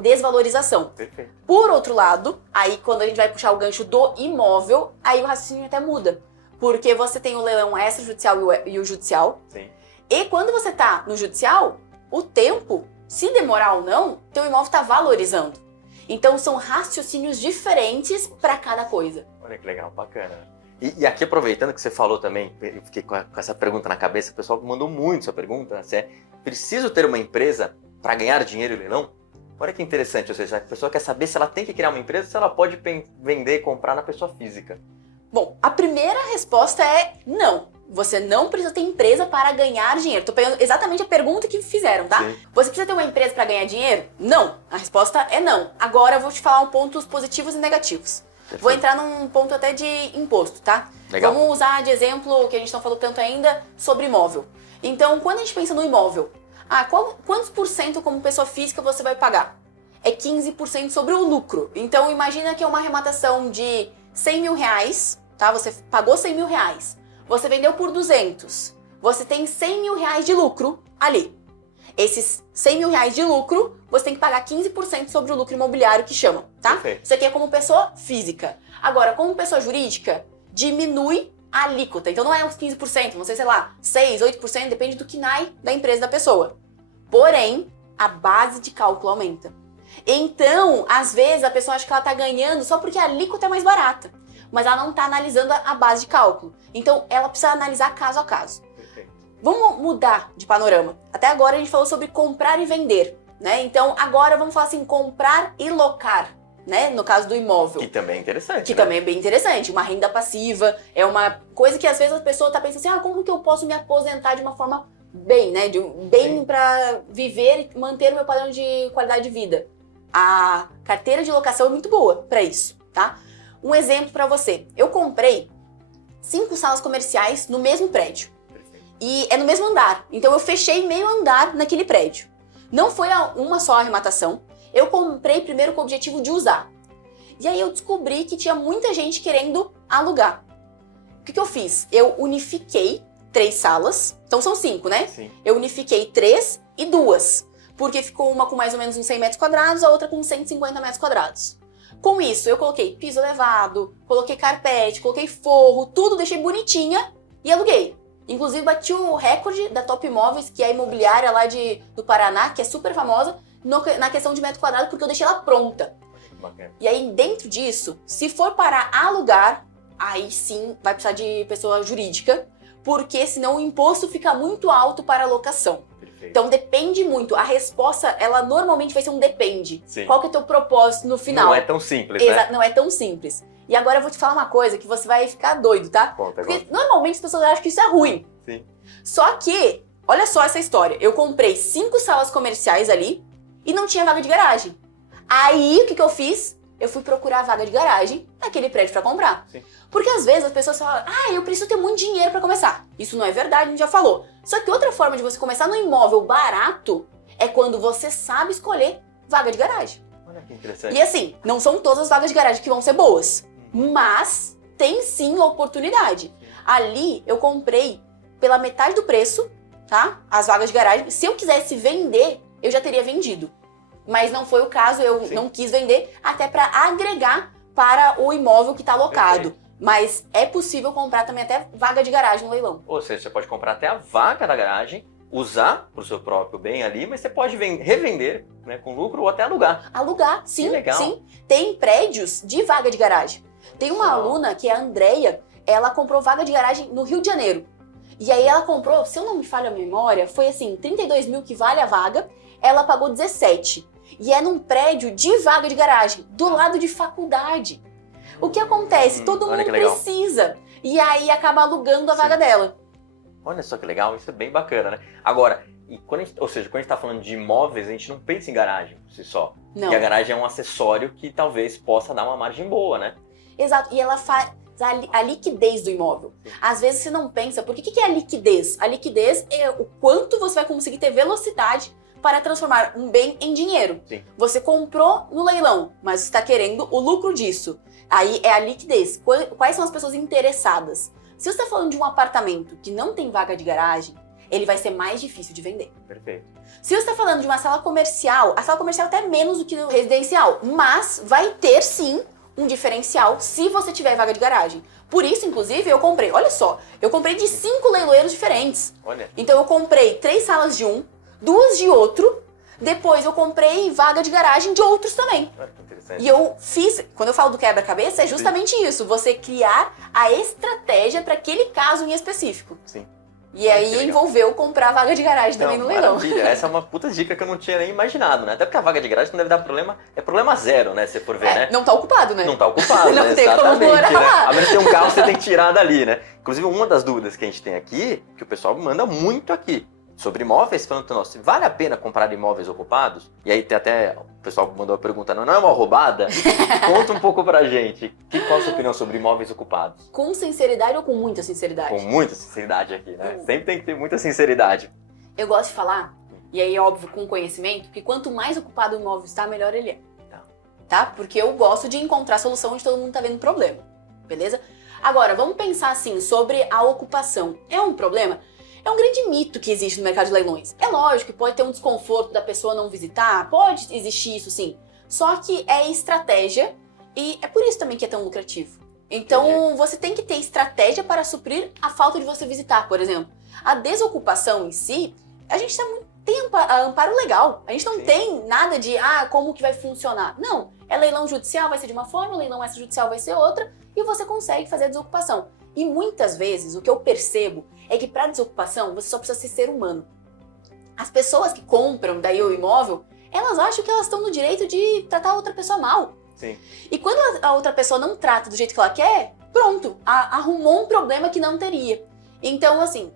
desvalorização. Perfeito. Por outro lado, aí quando a gente vai puxar o gancho do imóvel, aí o raciocínio até muda, porque você tem o leilão extrajudicial e o judicial, Sim. e quando você tá no judicial, o tempo, se demorar ou não, teu imóvel tá valorizando. Então são raciocínios diferentes para cada coisa. Olha que legal, bacana. E aqui aproveitando que você falou também, eu fiquei com essa pergunta na cabeça, o pessoal mandou muito essa pergunta, se é preciso ter uma empresa para ganhar dinheiro em leilão? Olha que interessante, ou seja, a pessoa quer saber se ela tem que criar uma empresa, se ela pode vender e comprar na pessoa física. Bom, a primeira resposta é não. Você não precisa ter empresa para ganhar dinheiro. Tô pegando exatamente a pergunta que fizeram, tá? Sim. Você precisa ter uma empresa para ganhar dinheiro? Não. A resposta é não. Agora eu vou te falar pontos positivos e negativos. Perfeito. Vou entrar num ponto até de imposto, tá? Legal. Vamos usar de exemplo, que a gente não falou tanto ainda, sobre imóvel. Então, quando a gente pensa no imóvel, quantos por cento como pessoa física você vai pagar? É 15% sobre o lucro. Então, imagina que é uma arrematação de 100 mil reais, tá? Você pagou 100 mil reais. Você vendeu por 200. Você tem 100 mil reais de lucro ali. Esses 100 mil reais de lucro, você tem que pagar 15% sobre o lucro imobiliário que chamam, tá? Perfeito. Isso aqui é como pessoa física. Agora, como pessoa jurídica, diminui a alíquota. Então não é uns 15%, vão ser, sei lá, 6%, 8%, depende do KNAI da empresa da pessoa. Porém, a base de cálculo aumenta. Então, às vezes, a pessoa acha que ela tá ganhando só porque a alíquota é mais barata. Mas ela não tá analisando a base de cálculo. Então, ela precisa analisar caso a caso. Perfeito. Vamos mudar de panorama. Até agora a gente falou sobre comprar e vender, né? Então, agora vamos falar assim, comprar e locar, né? No caso do imóvel. Que também é interessante, Que né? também é bem interessante. Uma renda passiva é uma coisa que às vezes a pessoa tá pensando assim, como que eu posso me aposentar de uma forma bem, né? Bem para viver e manter o meu padrão de qualidade de vida. A carteira de locação é muito boa para isso, tá? Um exemplo para você. Eu comprei 5 salas comerciais no mesmo prédio. Perfeito. E é no mesmo andar. Então eu fechei meio andar naquele prédio. Não foi uma só arrematação. Eu comprei primeiro com o objetivo de usar. E aí eu descobri que tinha muita gente querendo alugar. O que eu fiz? Eu unifiquei 3 salas. Então são 5, né? Sim. Eu unifiquei 3 e 2. Porque ficou uma com mais ou menos uns 100 metros quadrados, a outra com 150 metros quadrados. Com isso, eu coloquei piso elevado, coloquei carpete, coloquei forro, tudo, deixei bonitinha e aluguei. Inclusive, bati o recorde da Top Imóveis, que é a imobiliária lá do Paraná, que é super famosa, na questão de metro quadrado, porque eu deixei ela pronta. Bacana. E aí, dentro disso, se for para alugar, aí sim vai precisar de pessoa jurídica, porque senão o imposto fica muito alto para a locação. Perfeito. Então depende muito. A resposta, ela normalmente vai ser um depende. Sim. Qual que é o teu propósito no final? Não é tão simples, né? Não é tão simples. E agora eu vou te falar uma coisa que você vai ficar doido, tá? Conta Porque agora. normalmente as pessoas acham que isso é ruim. Sim. Só que, olha só essa história. Eu comprei 5 salas comerciais ali e não tinha vaga de garagem. Aí, o que eu fiz? Eu fui procurar a vaga de garagem naquele prédio pra comprar. Sim. Porque às vezes as pessoas falam, eu preciso ter muito dinheiro pra começar. Isso não é verdade, a gente já falou. Só que outra forma de você começar no imóvel barato é quando você sabe escolher vaga de garagem. Olha que interessante. E assim, não são todas as vagas de garagem que vão ser boas, mas tem sim oportunidade. Ali eu comprei pela metade do preço, tá? As vagas de garagem. Se eu quisesse vender, eu já teria vendido. Mas não foi o caso, eu Sim. não quis vender, até para agregar para o imóvel que está alocado. Perfeito. Mas é possível comprar também até vaga de garagem no leilão. Ou seja, você pode comprar até a vaga da garagem, usar para o seu próprio bem ali, mas você pode revender, né, com lucro ou até alugar. Alugar, sim, Que legal. sim. Tem prédios de vaga de garagem. Tem uma Legal. aluna, que é a Andrea, ela comprou vaga de garagem no Rio de Janeiro. E aí ela comprou, se eu não me falho a memória, foi assim, 32 mil que vale a vaga, ela pagou 17. E é num prédio de vaga de garagem, do lado de faculdade. O que acontece? Todo olha mundo que legal. precisa. E aí acaba alugando a vaga dela. Olha só que legal, isso é bem bacana, né? Agora, quando a gente tá falando de imóveis, a gente não pensa em garagem por si só. Não. E a garagem é um acessório que talvez possa dar uma margem boa, né? Exato, e ela faz a liquidez do imóvel. Às vezes você não pensa, porque o que é a liquidez? A liquidez é o quanto você vai conseguir ter velocidade para transformar um bem em dinheiro. Sim. Você comprou no leilão, mas está querendo o lucro disso. Aí é a liquidez. Quais são as pessoas interessadas? Se você está falando de um apartamento que não tem vaga de garagem, ele vai ser mais difícil de vender. Perfeito. Se você está falando de uma sala comercial, a sala comercial até menos do que o residencial, mas vai ter sim um diferencial se você tiver vaga de garagem. Por isso, inclusive, eu comprei, olha só, eu comprei de 5 leiloeiros diferentes. Olha. Então eu comprei 3 salas de um, 2 de outro, depois eu comprei vaga de garagem de outros também. Olha que interessante. E eu fiz, quando eu falo do quebra-cabeça, é justamente isso, você criar a estratégia para aquele caso em específico. Sim. E Olha, aí que legal. envolveu comprar vaga de garagem também no leilão. Maravilha. Essa é uma puta dica que eu não tinha nem imaginado, né? Até porque a vaga de garagem não deve dar problema, é problema zero, né? Se for ver, né? Não tá ocupado, né? Não tá ocupado, Não né? tem como Exatamente, morar né? lá. A menos que tenha um carro, você tem que tirar dali, né? Inclusive, uma das dúvidas que a gente tem aqui, que o pessoal manda muito aqui, sobre imóveis, falando, nossa, vale a pena comprar imóveis ocupados? E aí tem até, o pessoal mandou a pergunta, não é uma roubada? Conta um pouco pra gente, qual a sua opinião sobre imóveis ocupados? Com sinceridade ou com muita sinceridade? Com muita sinceridade aqui, né? Sempre tem que ter muita sinceridade. Eu gosto de falar, e aí óbvio com conhecimento, que quanto mais ocupado o imóvel está, melhor ele é. Tá? Porque eu gosto de encontrar solução onde todo mundo tá vendo problema, beleza? Agora, vamos pensar assim, sobre a ocupação. É um problema? É um grande mito que existe no mercado de leilões. É lógico que pode ter um desconforto da pessoa não visitar, pode existir isso sim. Só que é estratégia e é por isso também que é tão lucrativo. Então você tem que ter estratégia para suprir a falta de você visitar, por exemplo. A desocupação em si, a gente tem amparo legal. A gente não tem nada de, como que vai funcionar. Não, é leilão judicial, vai ser de uma forma, leilão extrajudicial vai ser outra, e você consegue fazer a desocupação. E muitas vezes, o que eu percebo é que para desocupação, você só precisa ser humano. As pessoas que compram daí o imóvel, elas acham que elas estão no direito de tratar a outra pessoa mal. Sim. E quando a outra pessoa não trata do jeito que ela quer, pronto, arrumou um problema que não teria. Então, assim,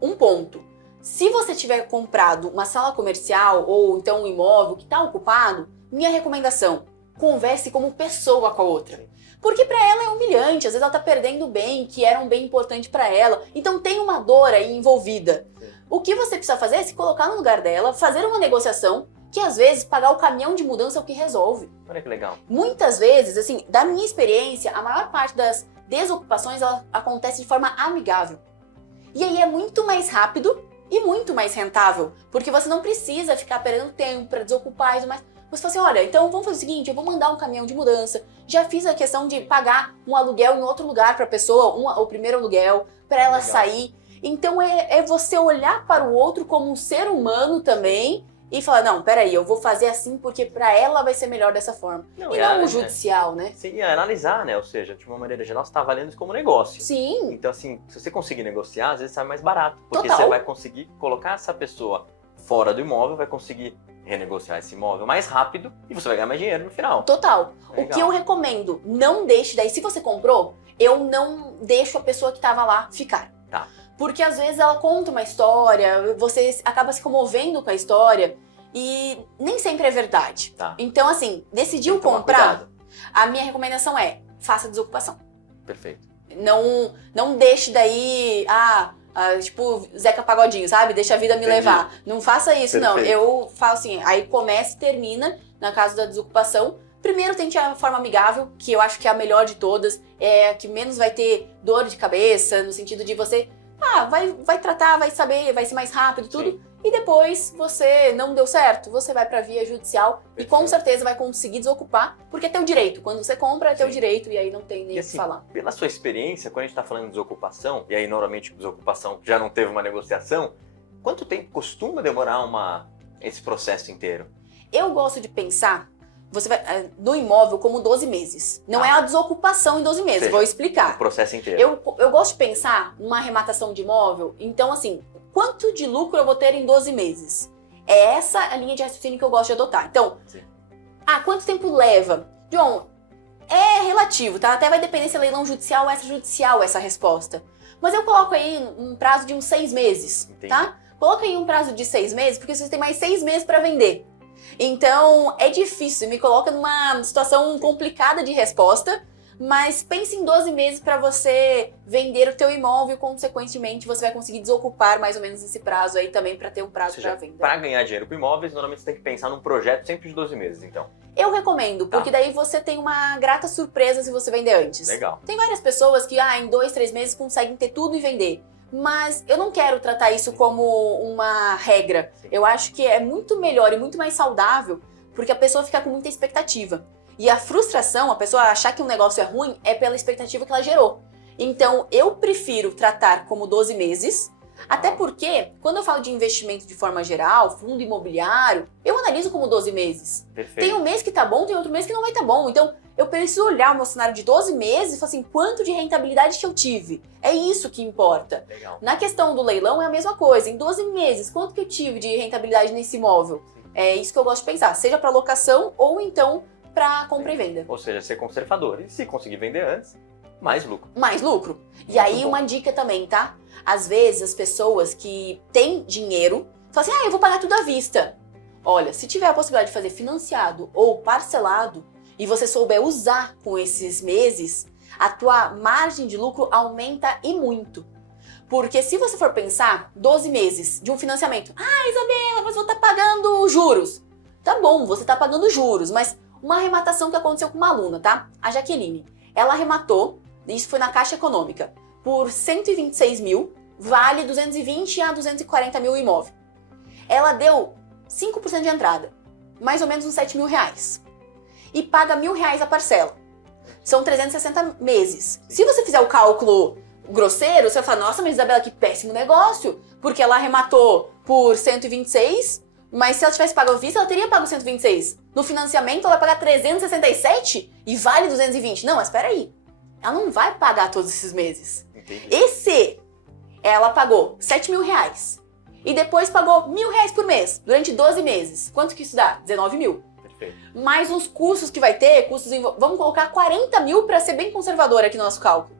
um ponto. Se você tiver comprado uma sala comercial ou então um imóvel que está ocupado, minha recomendação, converse como pessoa com a outra. Porque para ela é humilhante, às vezes ela tá perdendo o bem, que era um bem importante para ela. Então tem uma dor aí envolvida. O que você precisa fazer é se colocar no lugar dela, fazer uma negociação, que às vezes pagar o caminhão de mudança é o que resolve. Olha que legal. Muitas vezes, assim, da minha experiência, a maior parte das desocupações ela acontece de forma amigável. E aí é muito mais rápido e muito mais rentável, porque você não precisa ficar perdendo tempo para desocupar e tudo mais. Você fala assim, olha, então vamos fazer o seguinte, eu vou mandar um caminhão de mudança, já fiz a questão de pagar um aluguel em outro lugar para a pessoa, o primeiro aluguel, para ela sair. Então é você olhar para o outro como um ser humano também e falar, não, peraí, eu vou fazer assim porque para ela vai ser melhor dessa forma. E não o judicial, né? Sim, é analisar, né? Ou seja, de uma maneira geral, você está avaliando isso como negócio. Sim. Então, assim, se você conseguir negociar, às vezes sai mais barato. Porque Total. você vai conseguir colocar essa pessoa fora do imóvel, vai conseguir renegociar esse imóvel mais rápido e você vai ganhar mais dinheiro no final. Total. Legal. O que eu recomendo, não deixe daí, se você comprou, eu não deixo a pessoa que estava lá ficar. Tá. Porque às vezes ela conta uma história, você acaba se comovendo com a história e nem sempre é verdade. Tá. Então, assim, decidiu Tem que tomar comprar, cuidado. a minha recomendação é, faça desocupação. Perfeito. Não deixe daí, tipo, Zeca Pagodinho, sabe? Deixa a vida me levar. Não faça isso, não. Perfeito. Eu falo assim, aí começa e termina na casa da desocupação. Primeiro tente a forma amigável, que eu acho que é a melhor de todas, é a que menos vai ter dor de cabeça, no sentido de você, vai tratar, vai saber, vai ser mais rápido, tudo. Sim. E depois você não deu certo, você vai pra via judicial e com certeza vai conseguir desocupar, porque é teu direito. Quando você compra, é teu direito e aí não tem nem o que assim, falar. Pela sua experiência, quando a gente está falando de desocupação, e aí normalmente desocupação já não teve uma negociação, quanto tempo costuma demorar esse processo inteiro? Eu gosto de pensar você vai, no imóvel como 12 meses. Não é a desocupação em 12 meses, vou explicar. O processo inteiro. Eu gosto de pensar numa arrematação de imóvel, então assim, quanto de lucro eu vou ter em 12 meses? É essa a linha de raciocínio que eu gosto de adotar. Então, quanto tempo leva? John, é relativo, tá? Até vai depender se é leilão judicial ou extrajudicial essa resposta. Mas eu coloco aí um prazo de uns 6 meses, tá? Coloca aí um prazo de 6 meses, porque você tem mais 6 meses para vender. Então, é difícil, me coloca numa situação complicada de resposta, Mas pense em 12 meses para você vender o teu imóvel, consequentemente você vai conseguir desocupar mais ou menos esse prazo aí também para ter um prazo para venda. Para ganhar dinheiro com imóveis, normalmente você tem que pensar num projeto sempre de 12 meses, então. Eu recomendo, porque daí você tem uma grata surpresa se você vender antes. Legal. Tem várias pessoas que em 2, 3 meses conseguem ter tudo e vender. Mas eu não quero tratar isso como uma regra. Sim. Eu acho que é muito melhor e muito mais saudável, porque a pessoa fica com muita expectativa. E a frustração, a pessoa achar que um negócio é ruim, é pela expectativa que ela gerou. Então, eu prefiro tratar como 12 meses, até porque, quando eu falo de investimento de forma geral, fundo imobiliário, eu analiso como 12 meses. Perfeito. Tem um mês que tá bom, tem outro mês que não vai tá bom. Então, eu preciso olhar o meu cenário de 12 meses e falar assim, quanto de rentabilidade que eu tive? É isso que importa. Legal. Na questão do leilão é a mesma coisa. Em 12 meses, quanto que eu tive de rentabilidade nesse imóvel? É isso que eu gosto de pensar, seja para locação ou então para compra e venda. Ou seja, ser conservador. E se conseguir vender antes, mais lucro. Mais lucro. E Muito aí bom. uma dica também, tá? Às vezes as pessoas que têm dinheiro falam assim, eu vou pagar tudo à vista. Olha, se tiver a possibilidade de fazer financiado ou parcelado e você souber usar com esses meses, a tua margem de lucro aumenta e muito. Porque se você for pensar, 12 meses de um financiamento, Isabela, você vai estar pagando juros. Tá bom, você tá pagando juros, mas uma arrematação que aconteceu com uma aluna, tá? A Jaqueline. Ela arrematou, isso foi na Caixa Econômica, por 126 mil, vale 220 a 240 mil o imóvel. Ela deu 5% de entrada, mais ou menos uns 7 mil reais. E paga R$1.000 a parcela. São 360 meses. Se você fizer o cálculo grosseiro, você vai falar, nossa, mas Isabela, que péssimo negócio, porque ela arrematou por 126, mas se ela tivesse pago à vista, ela teria pago 126. No financiamento, ela vai pagar 367 e vale 220. Não, mas espera aí. Ela não vai pagar todos esses meses. Entendi. E se ela pagou 7 mil reais e depois pagou R$1.000 por mês, durante 12 meses, quanto que isso dá? 19 mil. Perfeito. Mais os custos que vai ter, vamos colocar 40 mil para ser bem conservador aqui no nosso cálculo.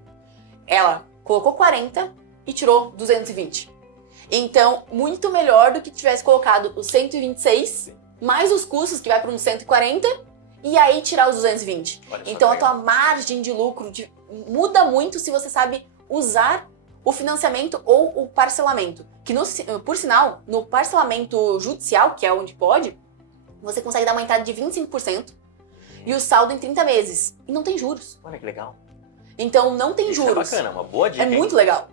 Ela colocou 40 e tirou 220. Então, muito melhor do que tivesse colocado os 126, mais os custos, que vai para uns 140, e aí tirar os 220. Olha só Então, que a tua legal. margem de lucro muda muito se você sabe usar o financiamento ou o parcelamento. Que, por sinal, no parcelamento judicial, que é onde pode, você consegue dar uma entrada de 25% e o saldo em 30 meses. E não tem juros. Olha que legal. Então, não tem Isso juros. é bacana, uma boa dica. É muito legal.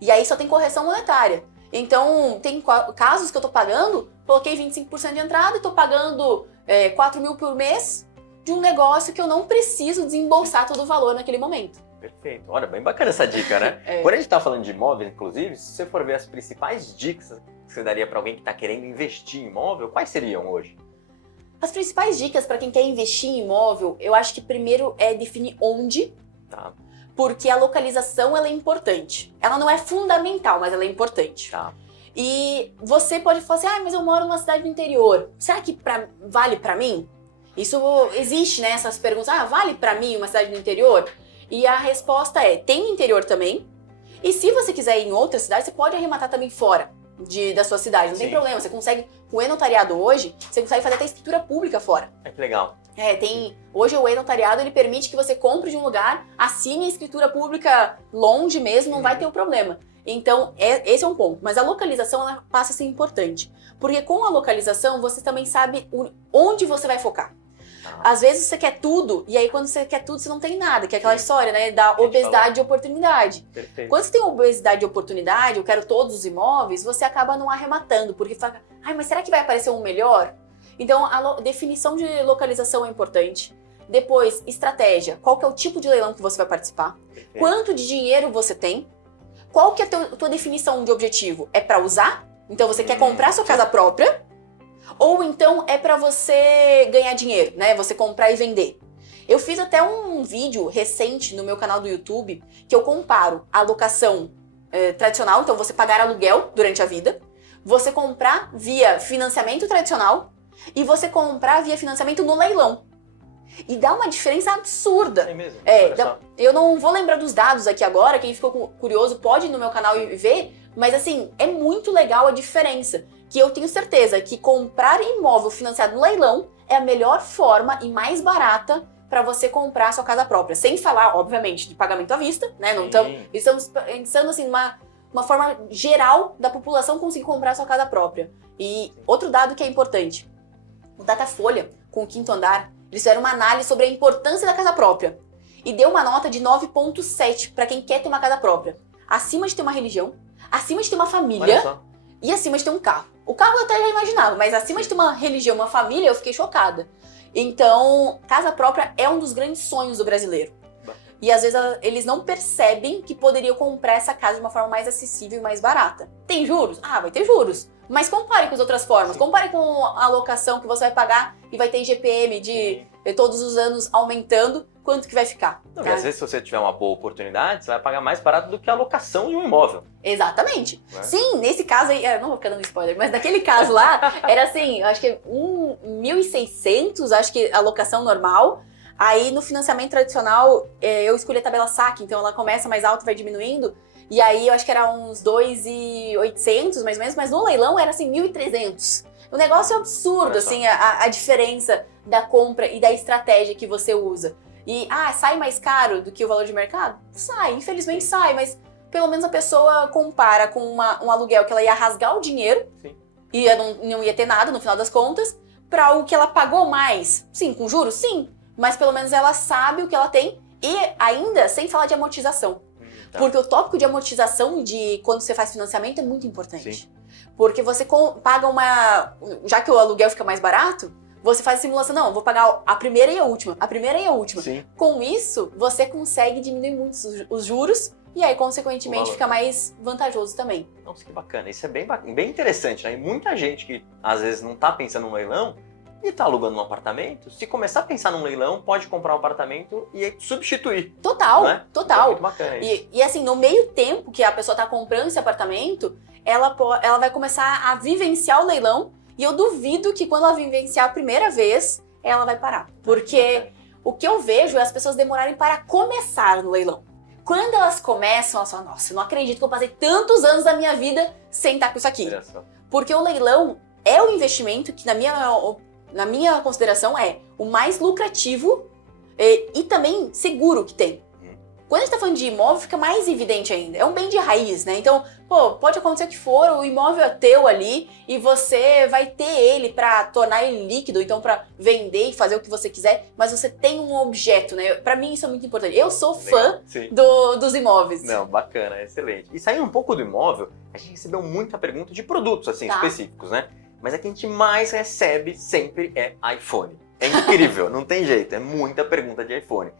E aí só tem correção monetária. Então, tem casos que eu tô pagando, coloquei 25% de entrada e tô pagando 4 mil por mês de um negócio que eu não preciso desembolsar todo o valor naquele momento. Perfeito. Olha, bem bacana essa dica, né? É. Quando a gente tá falando de imóveis, inclusive, se você for ver as principais dicas que você daria para alguém que tá querendo investir em imóvel, quais seriam hoje? As principais dicas para quem quer investir em imóvel, eu acho que primeiro é definir onde, Tá, porque a localização ela é importante. Ela não é fundamental, mas ela é importante. tá. E você pode falar assim, mas eu moro numa cidade do interior. Será que vale pra mim? Isso existe, né? Essas perguntas, vale pra mim uma cidade do interior? E a resposta é, tem no interior também. E se você quiser ir em outra cidade, você pode arrematar também fora da sua cidade. Não tem Sim. problema, você consegue, com o e-notariado hoje, você consegue fazer até escritura pública fora. Que legal. Hoje o e-notariado, ele permite que você compre de um lugar, assine a escritura pública longe mesmo, não vai ter o problema. Então, esse é um ponto. Mas a localização, ela passa a ser importante. Porque com a localização, você também sabe onde você vai focar. Tá. Às vezes você quer tudo, e aí quando você quer tudo, você não tem nada. Que é aquela Sim. história, né, da gente obesidade de oportunidade. Perfeito. Quando você tem obesidade de oportunidade, eu quero todos os imóveis, você acaba não arrematando. Porque fala, mas será que vai aparecer um melhor? Então, a definição de localização é importante. Depois, estratégia. Qual que é o tipo de leilão que você vai participar? Perfeito. Quanto de dinheiro você tem? Qual que é a tua definição de objetivo? É para usar? Então, você quer comprar sua casa própria? Ou então é para você ganhar dinheiro, né? Você comprar e vender. Eu fiz até um vídeo recente no meu canal do YouTube que eu comparo a locação tradicional, então você pagar aluguel durante a vida, você comprar via financiamento tradicional e você comprar via financiamento no leilão. E dá uma diferença absurda. É mesmo? Olha só. Eu não vou lembrar dos dados aqui agora, quem ficou curioso pode ir no meu canal e ver, mas assim, é muito legal a diferença. Que eu tenho certeza que comprar imóvel financiado no leilão é a melhor forma e mais barata para você comprar a sua casa própria. Sem falar, obviamente, de pagamento à vista, né? Não estamos pensando assim, uma forma geral da população conseguir comprar a sua casa própria. E outro dado que é importante, o Datafolha, com o Quinto Andar, eles fizeram uma análise sobre a importância da casa própria e deu uma nota de 9,7 para quem quer ter uma casa própria. Acima de ter uma religião, acima de ter uma família e acima de ter um carro. O carro eu até já imaginava, mas acima de ter uma religião, uma família, eu fiquei chocada. Então, casa própria é um dos grandes sonhos do brasileiro. E às vezes eles não percebem que poderiam comprar essa casa de uma forma mais acessível e mais barata. Tem juros? Ah, vai ter juros. Mas compare com as outras formas. Compare com a locação que você vai pagar e vai ter IGPM de todos os anos aumentando. Quanto que vai ficar? Não, e às vezes, se você tiver uma boa oportunidade, você vai pagar mais barato do que a locação de um imóvel. Exatamente. Sim, nesse caso aí, eu não vou ficar dando spoiler, mas naquele caso lá, era assim, acho que 1.600, acho que a locação normal. Aí no financiamento tradicional, eu escolhi a tabela saque, então ela começa mais alta e vai diminuindo. E aí eu acho que era uns 2.800 mais ou menos, mas no leilão era assim 1.300. O negócio é absurdo, assim, a diferença da compra e da estratégia que você usa. E, sai mais caro do que o valor de mercado? Sai, infelizmente sai, mas pelo menos a pessoa compara com um aluguel que ela ia rasgar o dinheiro e não ia ter nada no final das contas, para o que ela pagou mais. Sim, com juros? Sim. Mas pelo menos ela sabe o que ela tem e ainda sem falar de amortização. Porque o tópico de amortização de quando você faz financiamento é muito importante. Sim. Porque você paga já que o aluguel fica mais barato, você faz a simulação, não, eu vou pagar a primeira e a última, a primeira e a última. Sim. Com isso, você consegue diminuir muito os juros e aí, consequentemente, fica mais vantajoso também. Nossa, que bacana. Isso é bem interessante, né? E muita gente que às vezes não tá pensando no leilão e tá alugando um apartamento, se começar a pensar num leilão, pode comprar um apartamento e substituir. Total, né? total. É muito bacana isso. E assim, no meio tempo que a pessoa tá comprando esse apartamento, ela vai começar a vivenciar o leilão e eu duvido que quando ela vivenciar a primeira vez, ela vai parar. Porque o que eu vejo é as pessoas demorarem para começar no leilão. Quando elas começam, elas falam, nossa, eu não acredito que eu passei tantos anos da minha vida sem estar com isso aqui. Porque o leilão é o investimento que, na minha consideração, é o mais lucrativo e também seguro que tem. Quando a gente tá falando de imóvel, fica mais evidente ainda. É um bem de raiz, né? Então, pode acontecer o que for, o imóvel é teu ali e você vai ter ele pra tornar ele líquido, então pra vender e fazer o que você quiser, mas você tem um objeto, né? Pra mim isso é muito importante. Eu sou fã dos imóveis. Não, bacana, excelente. E saindo um pouco do imóvel, a gente recebeu muita pergunta de produtos, assim, específicos, né? Mas a que a gente mais recebe sempre é iPhone. É incrível, não tem jeito, é muita pergunta de iPhone.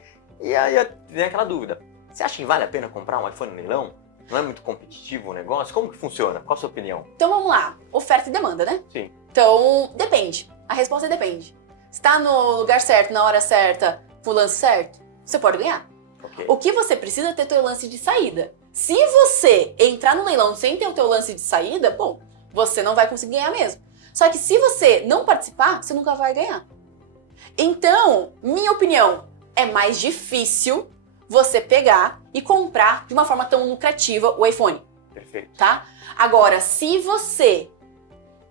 E aí vem aquela dúvida, você acha que vale a pena comprar um iPhone no leilão? Não é muito competitivo o negócio? Como que funciona? Qual a sua opinião? Então vamos lá, oferta e demanda, né? Sim. Então, depende. A resposta é depende. Se tá no lugar certo, na hora certa, pro lance certo, você pode ganhar. Okay. O que você precisa é ter teu lance de saída. Se você entrar no leilão sem ter o teu lance de saída, bom, você não vai conseguir ganhar mesmo. Só que se você não participar, você nunca vai ganhar. Então, minha opinião, é mais difícil você pegar e comprar de uma forma tão lucrativa o iPhone. Perfeito. Tá? Agora, se você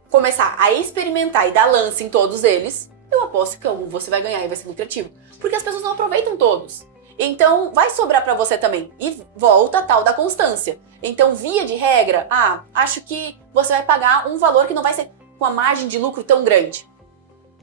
começar a experimentar e dar lance em todos eles, eu aposto que algum você vai ganhar e vai ser lucrativo. Porque as pessoas não aproveitam todos. Então, vai sobrar pra você também. E volta a tal da constância. Então, via de regra, acho que você vai pagar um valor que não vai ser com a margem de lucro tão grande.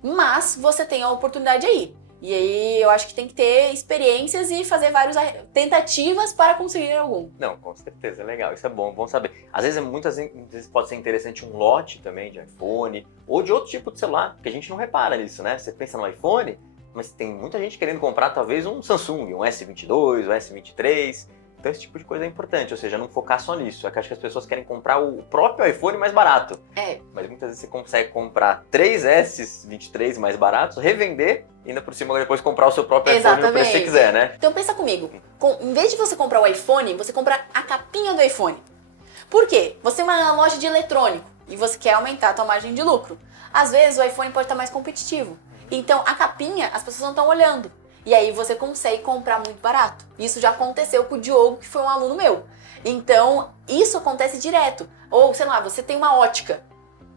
Mas você tem a oportunidade aí. E aí eu acho que tem que ter experiências e fazer várias tentativas para conseguir algum. Não, com certeza, é legal, isso é bom saber. Às vezes, muitas vezes pode ser interessante um lote também de iPhone ou de outro tipo de celular, porque a gente não repara nisso, né? Você pensa no iPhone, mas tem muita gente querendo comprar talvez um Samsung, um S22, um S23. Então esse tipo de coisa é importante, ou seja, não focar só nisso. É que acho que as pessoas querem comprar o próprio iPhone mais barato. Mas muitas vezes você consegue comprar 3 S23 mais baratos, revender e ainda por cima depois comprar o seu próprio iPhone no preço que você quiser, né? Então pensa comigo, em vez de você comprar o iPhone, você compra a capinha do iPhone. Por quê? Você é uma loja de eletrônico e você quer aumentar a sua margem de lucro. Às vezes o iPhone pode estar mais competitivo. Então a capinha as pessoas não estão olhando. E aí você consegue comprar muito barato. Isso já aconteceu com o Diogo, que foi um aluno meu. Então, isso acontece direto. Ou, sei lá, você tem uma ótica.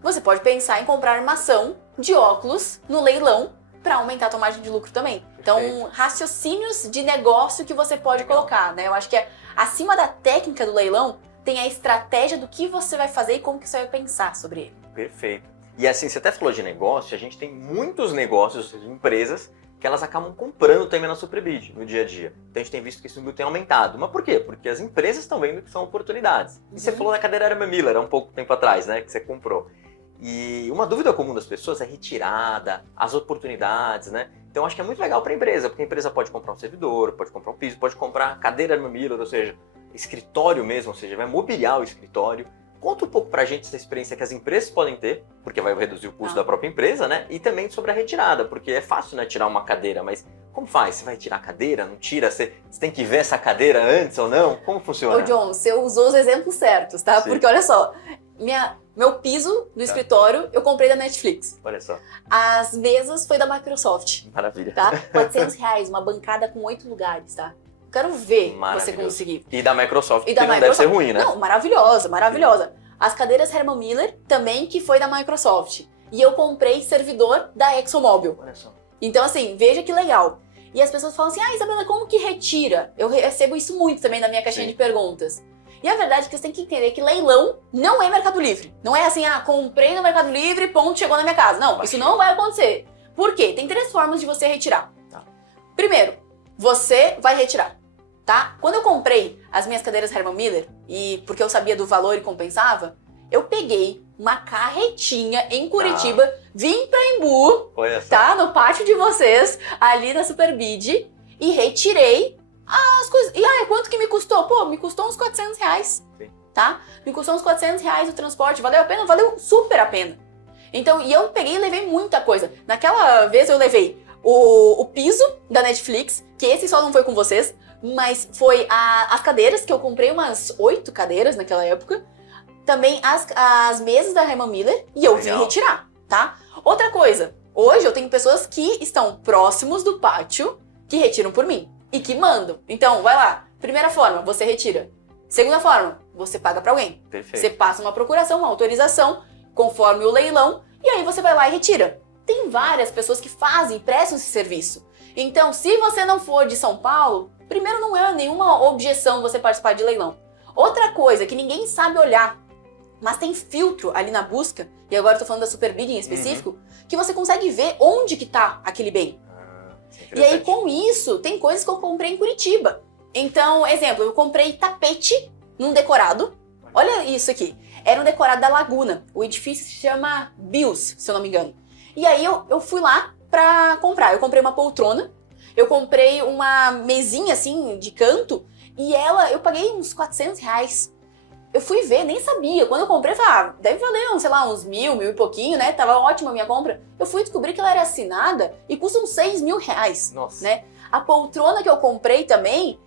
Você pode pensar em comprar armação de óculos no leilão para aumentar a tua margem de lucro também. Então, raciocínios de negócio que você pode colocar, né? Eu acho que acima da técnica do leilão, tem a estratégia do que você vai fazer e como que você vai pensar sobre ele. Perfeito. E assim, você até falou de negócio, a gente tem muitos negócios de empresas que elas acabam comprando também na Superbid no dia a dia. Então a gente tem visto que esse número tem aumentado. Mas por quê? Porque as empresas estão vendo que são oportunidades. E você falou da cadeira Herman Miller há um pouco tempo atrás, né? Que você comprou. E uma dúvida comum das pessoas é retirada, as oportunidades, né? Então acho que é muito legal para a empresa, porque a empresa pode comprar um servidor, pode comprar um piso, pode comprar cadeira Herman Miller, ou seja, escritório mesmo, ou seja, vai mobiliar o escritório. Conta um pouco pra gente essa experiência que as empresas podem ter, porque vai reduzir o custo da própria empresa, né? E também sobre a retirada, porque é fácil, né, tirar uma cadeira, mas como faz? Você vai tirar a cadeira? Não tira? Você tem que ver essa cadeira antes ou não? Como funciona? Ô, John, você usou os exemplos certos, tá? Sim. Porque olha só, meu piso do escritório eu comprei da Netflix. Olha só. As mesas foi da Microsoft. Maravilha. Tá? R$400, uma bancada com 8 lugares, tá? Quero ver você conseguir. E da Microsoft, E da que não Microsoft. deve ser ruim, né? Não, maravilhosa, maravilhosa. As cadeiras Herman Miller também, que foi da Microsoft. E eu comprei servidor da ExxonMobil. Olha só. Então, assim, veja que legal. E as pessoas falam assim, Isabela, como que retira? Eu recebo isso muito também na minha caixinha de perguntas. E a verdade é que você tem que entender que leilão não é Mercado Livre. Não é assim, comprei no Mercado Livre, ponto, chegou na minha casa. Não, isso não vai acontecer. Por quê? Tem 3 formas de você retirar. Tá. Primeiro, você vai retirar. Tá? Quando eu comprei as minhas cadeiras Herman Miller, e porque eu sabia do valor e compensava, eu peguei uma carretinha em Curitiba, vim pra Embu, tá? No pátio de vocês, ali na Superbid, e retirei as coisas. E quanto que me custou? Pô, me custou uns R$400, Sim. tá? Me custou uns R$400 o transporte, valeu a pena? Valeu super a pena. Então, e eu peguei e levei muita coisa. Naquela vez eu levei o piso da Netflix, que esse só não foi com vocês, mas foi as cadeiras, que eu comprei umas 8 cadeiras naquela época. Também as mesas da Herman Miller, e eu vim retirar, tá? Outra coisa, hoje eu tenho pessoas que estão próximos do pátio, que retiram por mim, e que mandam. Então, vai lá. Primeira forma, você retira. Segunda forma, você paga pra alguém. Perfeito. Você passa uma procuração, uma autorização, conforme o leilão, e aí você vai lá e retira. Tem várias pessoas que prestam esse serviço. Então, se você não for de São Paulo, primeiro não é nenhuma objeção você participar de leilão. Outra coisa que ninguém sabe olhar, mas tem filtro ali na busca, e agora eu tô falando da Superbid em específico, que você consegue ver onde que tá aquele bem. E aí, com isso, tem coisas que eu comprei em Curitiba. Então, exemplo, eu comprei tapete num decorado. Olha isso aqui. Era um decorado da Laguna. O edifício se chama Bills, se eu não me engano. E aí, eu fui lá pra comprar. Eu comprei uma poltrona. Eu comprei uma mesinha, assim, de canto. E eu paguei uns R$400. Eu fui ver, nem sabia. Quando eu comprei, eu falei, deve valer, sei lá, uns 1.000 e pouquinho, né? Tava ótima a minha compra. Eu fui descobrir que ela era assinada e custa uns R$6.000. Nossa. Né? A poltrona que eu comprei também,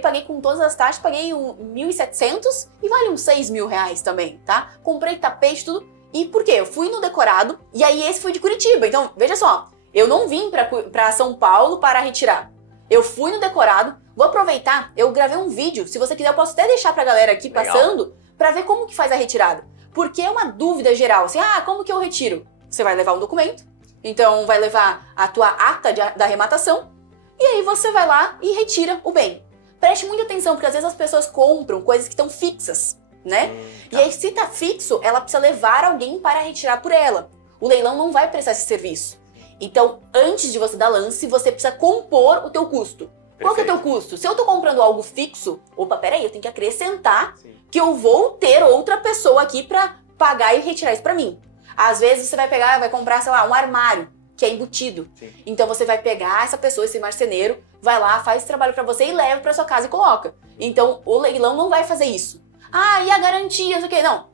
paguei com todas as taxas, paguei 1.700 e vale uns R$6.000 também, tá? Comprei tapete, tudo. E por quê? Eu fui no decorado e aí esse foi de Curitiba. Então, veja só, eu não vim pra São Paulo para retirar. Eu fui no decorado, vou aproveitar, eu gravei um vídeo, se você quiser eu posso até deixar pra galera aqui passando, pra ver como que faz a retirada. Porque é uma dúvida geral, assim, como que eu retiro? Você vai levar um documento, então vai levar a tua ata da arrematação, e aí você vai lá e retira o bem. Preste muita atenção, porque às vezes as pessoas compram coisas que estão fixas, né? E aí se tá fixo, ela precisa levar alguém para retirar por ela. O leilão não vai prestar esse serviço. Então, antes de você dar lance, você precisa compor o teu custo. Qual que é o teu custo? Se eu tô comprando algo fixo, peraí, eu tenho que acrescentar que eu vou ter outra pessoa aqui pra pagar e retirar isso pra mim. Às vezes você vai comprar, sei lá, um armário que é embutido. Então você vai pegar essa pessoa, esse marceneiro, vai lá, faz esse trabalho pra você e leva pra sua casa e coloca. Então, o leilão não vai fazer isso. E a garantia, não sei o quê. Não,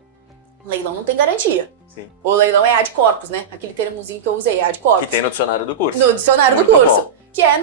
o leilão não tem garantia. Sim. O leilão é ad corpus, né? Aquele termozinho que eu usei, ad corpus. Que tem no dicionário do curso. No dicionário do curso. Que é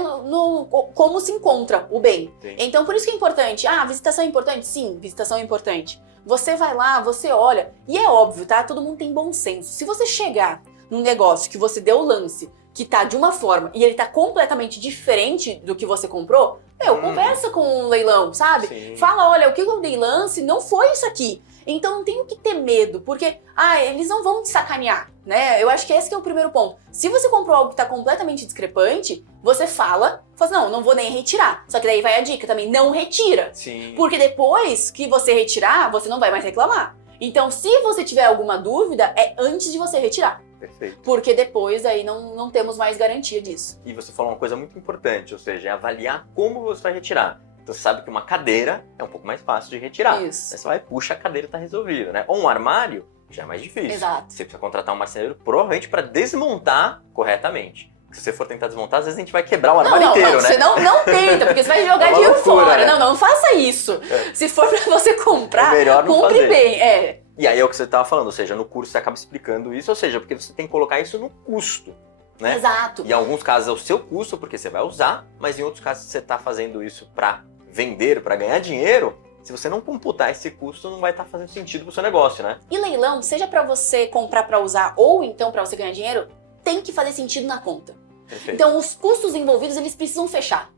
como se encontra o bem. Sim. Então, por isso que é importante. Visitação é importante? Sim, visitação é importante. Você vai lá, você olha. E é óbvio, tá? Todo mundo tem bom senso. Se você chegar num negócio que você deu o lance, que tá de uma forma, e ele tá completamente diferente do que você comprou, conversa com o leilão, sabe? Sim. Fala, olha, o que eu dei lance não foi isso aqui. Então não tem o que ter medo, porque eles não vão te sacanear. né? Eu acho que esse que é o primeiro ponto. Se você comprou algo que tá completamente discrepante, você fala assim, não vou nem retirar. Só que daí vai a dica também, não retira. Sim. Porque depois que você retirar, você não vai mais reclamar. Então, se você tiver alguma dúvida, é antes de você retirar. Perfeito. Porque depois aí não temos mais garantia disso. E você falou uma coisa muito importante, ou seja, é avaliar como você vai retirar. Então você sabe que uma cadeira é um pouco mais fácil de retirar. Isso. Aí você vai, puxa a cadeira e tá resolvido, né? Ou um armário já é mais difícil. Exato. Você precisa contratar um marceneiro provavelmente para desmontar corretamente. Se você for tentar desmontar, às vezes a gente vai quebrar o armário inteiro, né? Você não tenta, porque você vai jogar É uma dinheiro loucura, fora. né? Não faça isso. Se for pra você comprar, É melhor não compre fazer. bem. E aí é o que você estava falando, ou seja, no curso você acaba explicando isso, ou seja, porque você tem que colocar isso no custo, né? Exato. E em alguns casos é o seu custo, porque você vai usar, mas em outros casos você está fazendo isso para vender, para ganhar dinheiro, se você não computar esse custo, não vai estar fazendo sentido pro seu negócio, né? E leilão, seja pra você comprar pra usar ou então pra você ganhar dinheiro, tem que fazer sentido na conta. Perfeito. Então, os custos envolvidos, eles precisam fechar.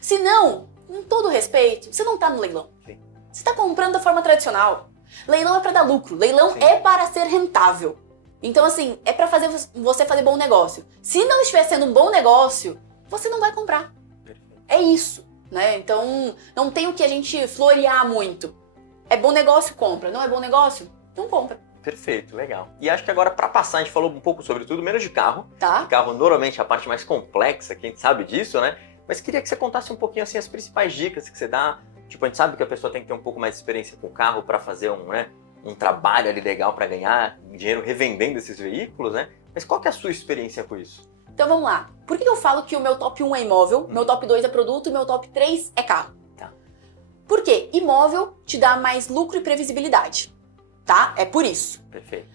Senão, com todo respeito, você não tá no leilão. Sim. Você tá comprando da forma tradicional. Leilão é pra dar lucro. Leilão Sim. é para ser rentável. Então, assim, é pra fazer você fazer bom negócio. Se não estiver sendo um bom negócio, você não vai comprar. Perfeito. É isso, né? Então, não tem o que a gente florear muito. É bom negócio, compra. Não é bom negócio, não compra, Perfeito, legal. E acho que agora, para passar, a gente falou um pouco sobre tudo, menos de carro. tá? Carro normalmente é a parte mais complexa, que a gente sabe disso, né? Mas queria que você contasse um pouquinho assim as principais dicas que você dá. Tipo, a gente sabe que a pessoa tem que ter um pouco mais de experiência com o carro para fazer um trabalho ali legal para ganhar dinheiro revendendo esses veículos, né? Mas qual que é a sua experiência com isso? Então vamos lá. Por que eu falo que o meu top 1 é imóvel, meu top 2 é produto e meu top 3 é carro? Tá. Por quê? Imóvel te dá mais lucro e previsibilidade, tá? É por isso. Perfeito.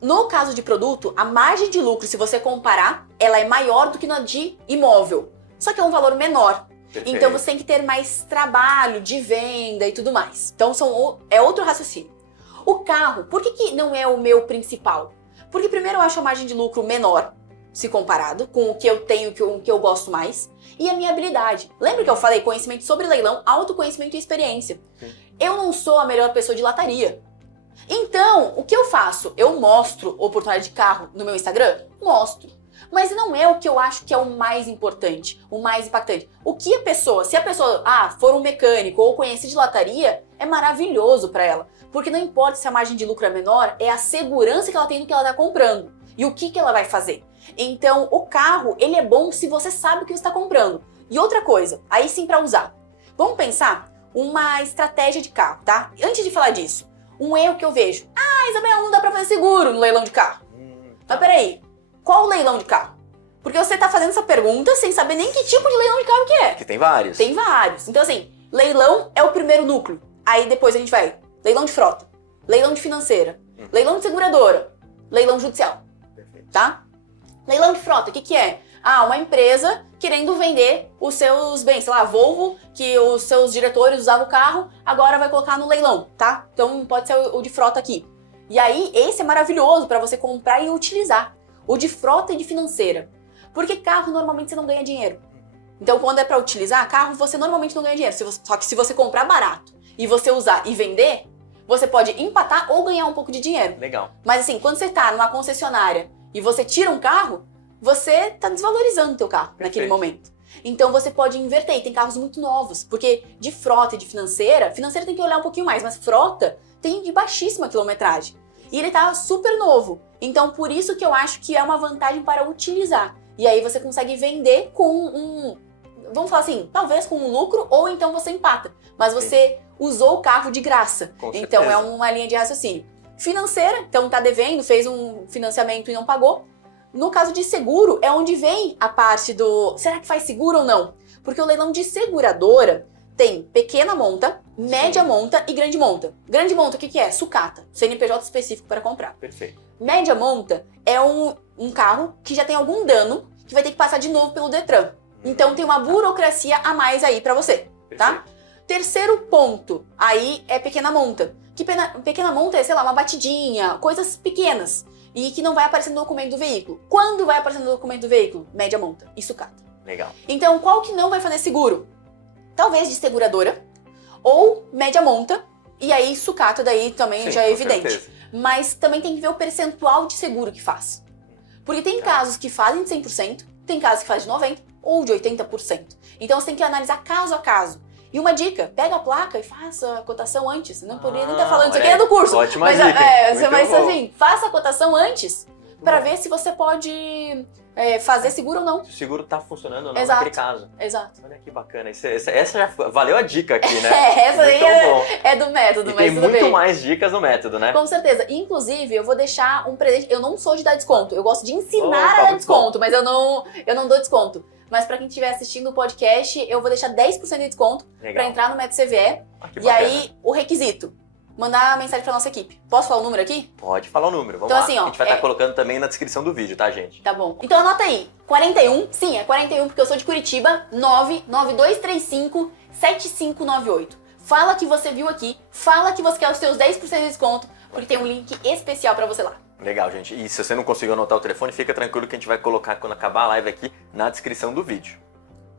No caso de produto, a margem de lucro, se você comparar, ela é maior do que na de imóvel. Só que é um valor menor. Perfeito. Então você tem que ter mais trabalho de venda e tudo mais. Então é outro raciocínio. O carro, por que não é o meu principal? Porque primeiro eu acho a margem de lucro menor, se comparado com o que eu tenho, com o que eu gosto mais, e a minha habilidade. Lembra que eu falei conhecimento sobre leilão, autoconhecimento e experiência? Sim. Eu não sou a melhor pessoa de lataria. Então, o que eu faço? Eu mostro oportunidade de carro no meu Instagram? Mostro. Mas não é o que eu acho que é o mais importante, o mais impactante. O que a pessoa, se a pessoa for um mecânico ou conhecer de lataria, é maravilhoso para ela. Porque não importa se a margem de lucro é menor, é a segurança que ela tem do que ela está comprando. E o que ela vai fazer. Então, o carro, ele é bom se você sabe o que você está comprando. E outra coisa, aí sim para usar. Vamos pensar uma estratégia de carro, tá? Antes de falar disso, um erro que eu vejo. Isabel, não dá para fazer seguro no leilão de carro. Mas peraí, qual o leilão de carro? Porque você tá fazendo essa pergunta sem saber nem que tipo de leilão de carro que é. Que tem vários. Tem vários. Então assim, leilão é o primeiro núcleo. Aí depois a gente vai, leilão de frota, leilão de financeira, leilão de seguradora, leilão judicial, Perfeito. tá? Leilão de frota, o que é? Uma empresa querendo vender os seus bens, sei lá, a Volvo, que os seus diretores usavam o carro, agora vai colocar no leilão, tá? Então pode ser o de frota aqui. E aí, esse é maravilhoso para você comprar e utilizar. O de frota e de financeira. Porque carro, normalmente, você não ganha dinheiro. Então, quando é para utilizar, carro, você normalmente não ganha dinheiro. Só que se você comprar barato e você usar e vender, você pode empatar ou ganhar um pouco de dinheiro. Legal. Mas assim, quando você tá numa concessionária e você tira um carro, você tá desvalorizando o teu carro naquele momento. Então você pode inverter, e tem carros muito novos, porque de frota e de financeira tem que olhar um pouquinho mais, mas frota tem de baixíssima quilometragem. E ele tá super novo. Então por isso que eu acho que é uma vantagem para utilizar. E aí você consegue vender com vamos falar assim, talvez com um lucro, ou então você empata. Mas você usou o carro de graça. Com então certeza. é uma linha de raciocínio. Financeira, então tá devendo, fez um financiamento e não pagou. No caso de seguro, é onde vem a parte do... Será que faz seguro ou não? Porque o leilão de seguradora tem pequena monta, média monta e grande monta. Grande monta, o que é? Sucata. CNPJ específico para comprar. Perfeito. Média monta é um carro que já tem algum dano, que vai ter que passar de novo pelo Detran. Então tem uma burocracia a mais aí para você, tá? Perfeito. Terceiro ponto, aí é pequena monta. Que pequena monta é, sei lá, uma batidinha, coisas pequenas. E que não vai aparecer no documento do veículo. Quando vai aparecer no documento do veículo? Média monta e sucata. Legal. Então, qual que não vai fazer seguro? Talvez de seguradora ou média monta. E aí, sucata daí também Sim, já é com evidente. certeza. Mas também tem que ver o percentual de seguro que faz. Porque tem casos que fazem de 100%, tem casos que fazem de 90% ou de 80%. Então você tem que analisar caso a caso. E uma dica, pega a placa e faça a cotação antes. Você não poderia nem estar falando, isso aqui é do curso. Ótima mas, dica. mas assim, faça a cotação antes para ver se você pode fazer seguro ou não. Se o seguro tá funcionando ou não Exato. naquele caso. Exato. Olha que bacana. Essa já valeu a dica aqui, né? Essa aí é do método, e mas tem tudo muito bem. mais dicas no método, né? Com certeza. Inclusive, eu vou deixar um presente. Eu não sou de dar desconto. Eu gosto de ensinar Opa, a dar muito desconto, mas eu não dou desconto. Mas pra quem estiver assistindo o podcast, eu vou deixar 10% de desconto Legal. pra entrar no Método CVE. Que E bacana. aí, o requisito, mandar mensagem pra nossa equipe. Posso falar o número aqui? Pode falar o número, vamos Então, lá. assim, ó, a gente vai estar colocando também na descrição do vídeo, tá, gente? Tá bom. Então anota aí. 41, sim, é 41 porque eu sou de Curitiba, 99235-7598. Fala que você viu aqui, fala que você quer os seus 10% de desconto, porque tem um link especial pra você lá. Legal, gente. E se você não conseguiu anotar o telefone, fica tranquilo que a gente vai colocar quando acabar a live aqui na descrição do vídeo.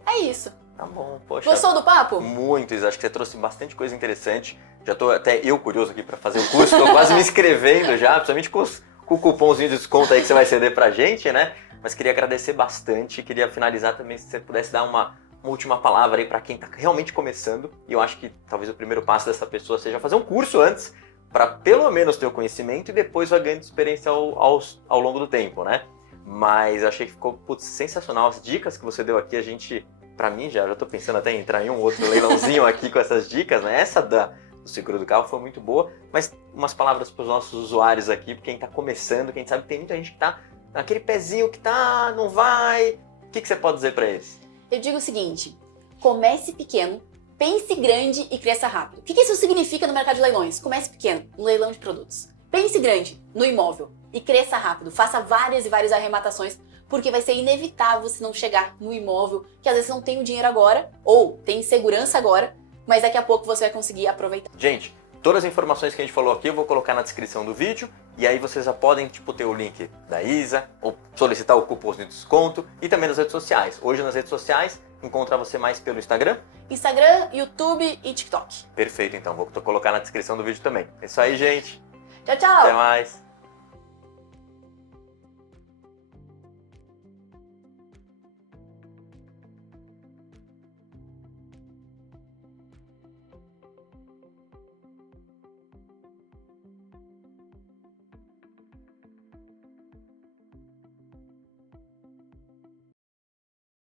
É isso. Tá bom, poxa. Gostou do papo? Muito, Isa. Acho que você trouxe bastante coisa interessante. Já tô até eu curioso aqui pra fazer o curso, tô quase me inscrevendo já, principalmente com o cupomzinho de desconto aí que você vai ceder pra gente, né? Mas queria agradecer bastante, queria finalizar também se você pudesse dar uma última palavra aí pra quem tá realmente começando. E eu acho que talvez o primeiro passo dessa pessoa seja fazer um curso antes, para pelo menos ter o conhecimento e depois vai ganhando experiência ao longo do tempo, né? Mas achei que ficou sensacional. As dicas que você deu aqui, a gente, pra mim, já tô pensando até em entrar em um outro leilãozinho aqui com essas dicas, né? Essa do seguro do carro foi muito boa, mas umas palavras para os nossos usuários aqui, quem tá começando, quem sabe que tem muita gente que tá naquele pezinho que tá, não vai. O que você pode dizer para eles? Eu digo o seguinte, comece pequeno, pense grande e cresça rápido. O que isso significa no mercado de leilões? Comece pequeno, no leilão de produtos. Pense grande, no imóvel. E cresça rápido. Faça várias e várias arrematações, porque vai ser inevitável você não chegar no imóvel, que às vezes não tem o dinheiro agora, ou tem segurança agora, mas daqui a pouco você vai conseguir aproveitar. Gente, todas as informações que a gente falou aqui eu vou colocar na descrição do vídeo, e aí vocês já podem ter o link da Isa, ou solicitar o cupom de desconto, e também nas redes sociais. Hoje nas redes sociais, encontrar você mais pelo Instagram? Instagram, YouTube e TikTok. Perfeito, então. Vou colocar na descrição do vídeo também. É isso aí, gente. Tchau, tchau! Até mais!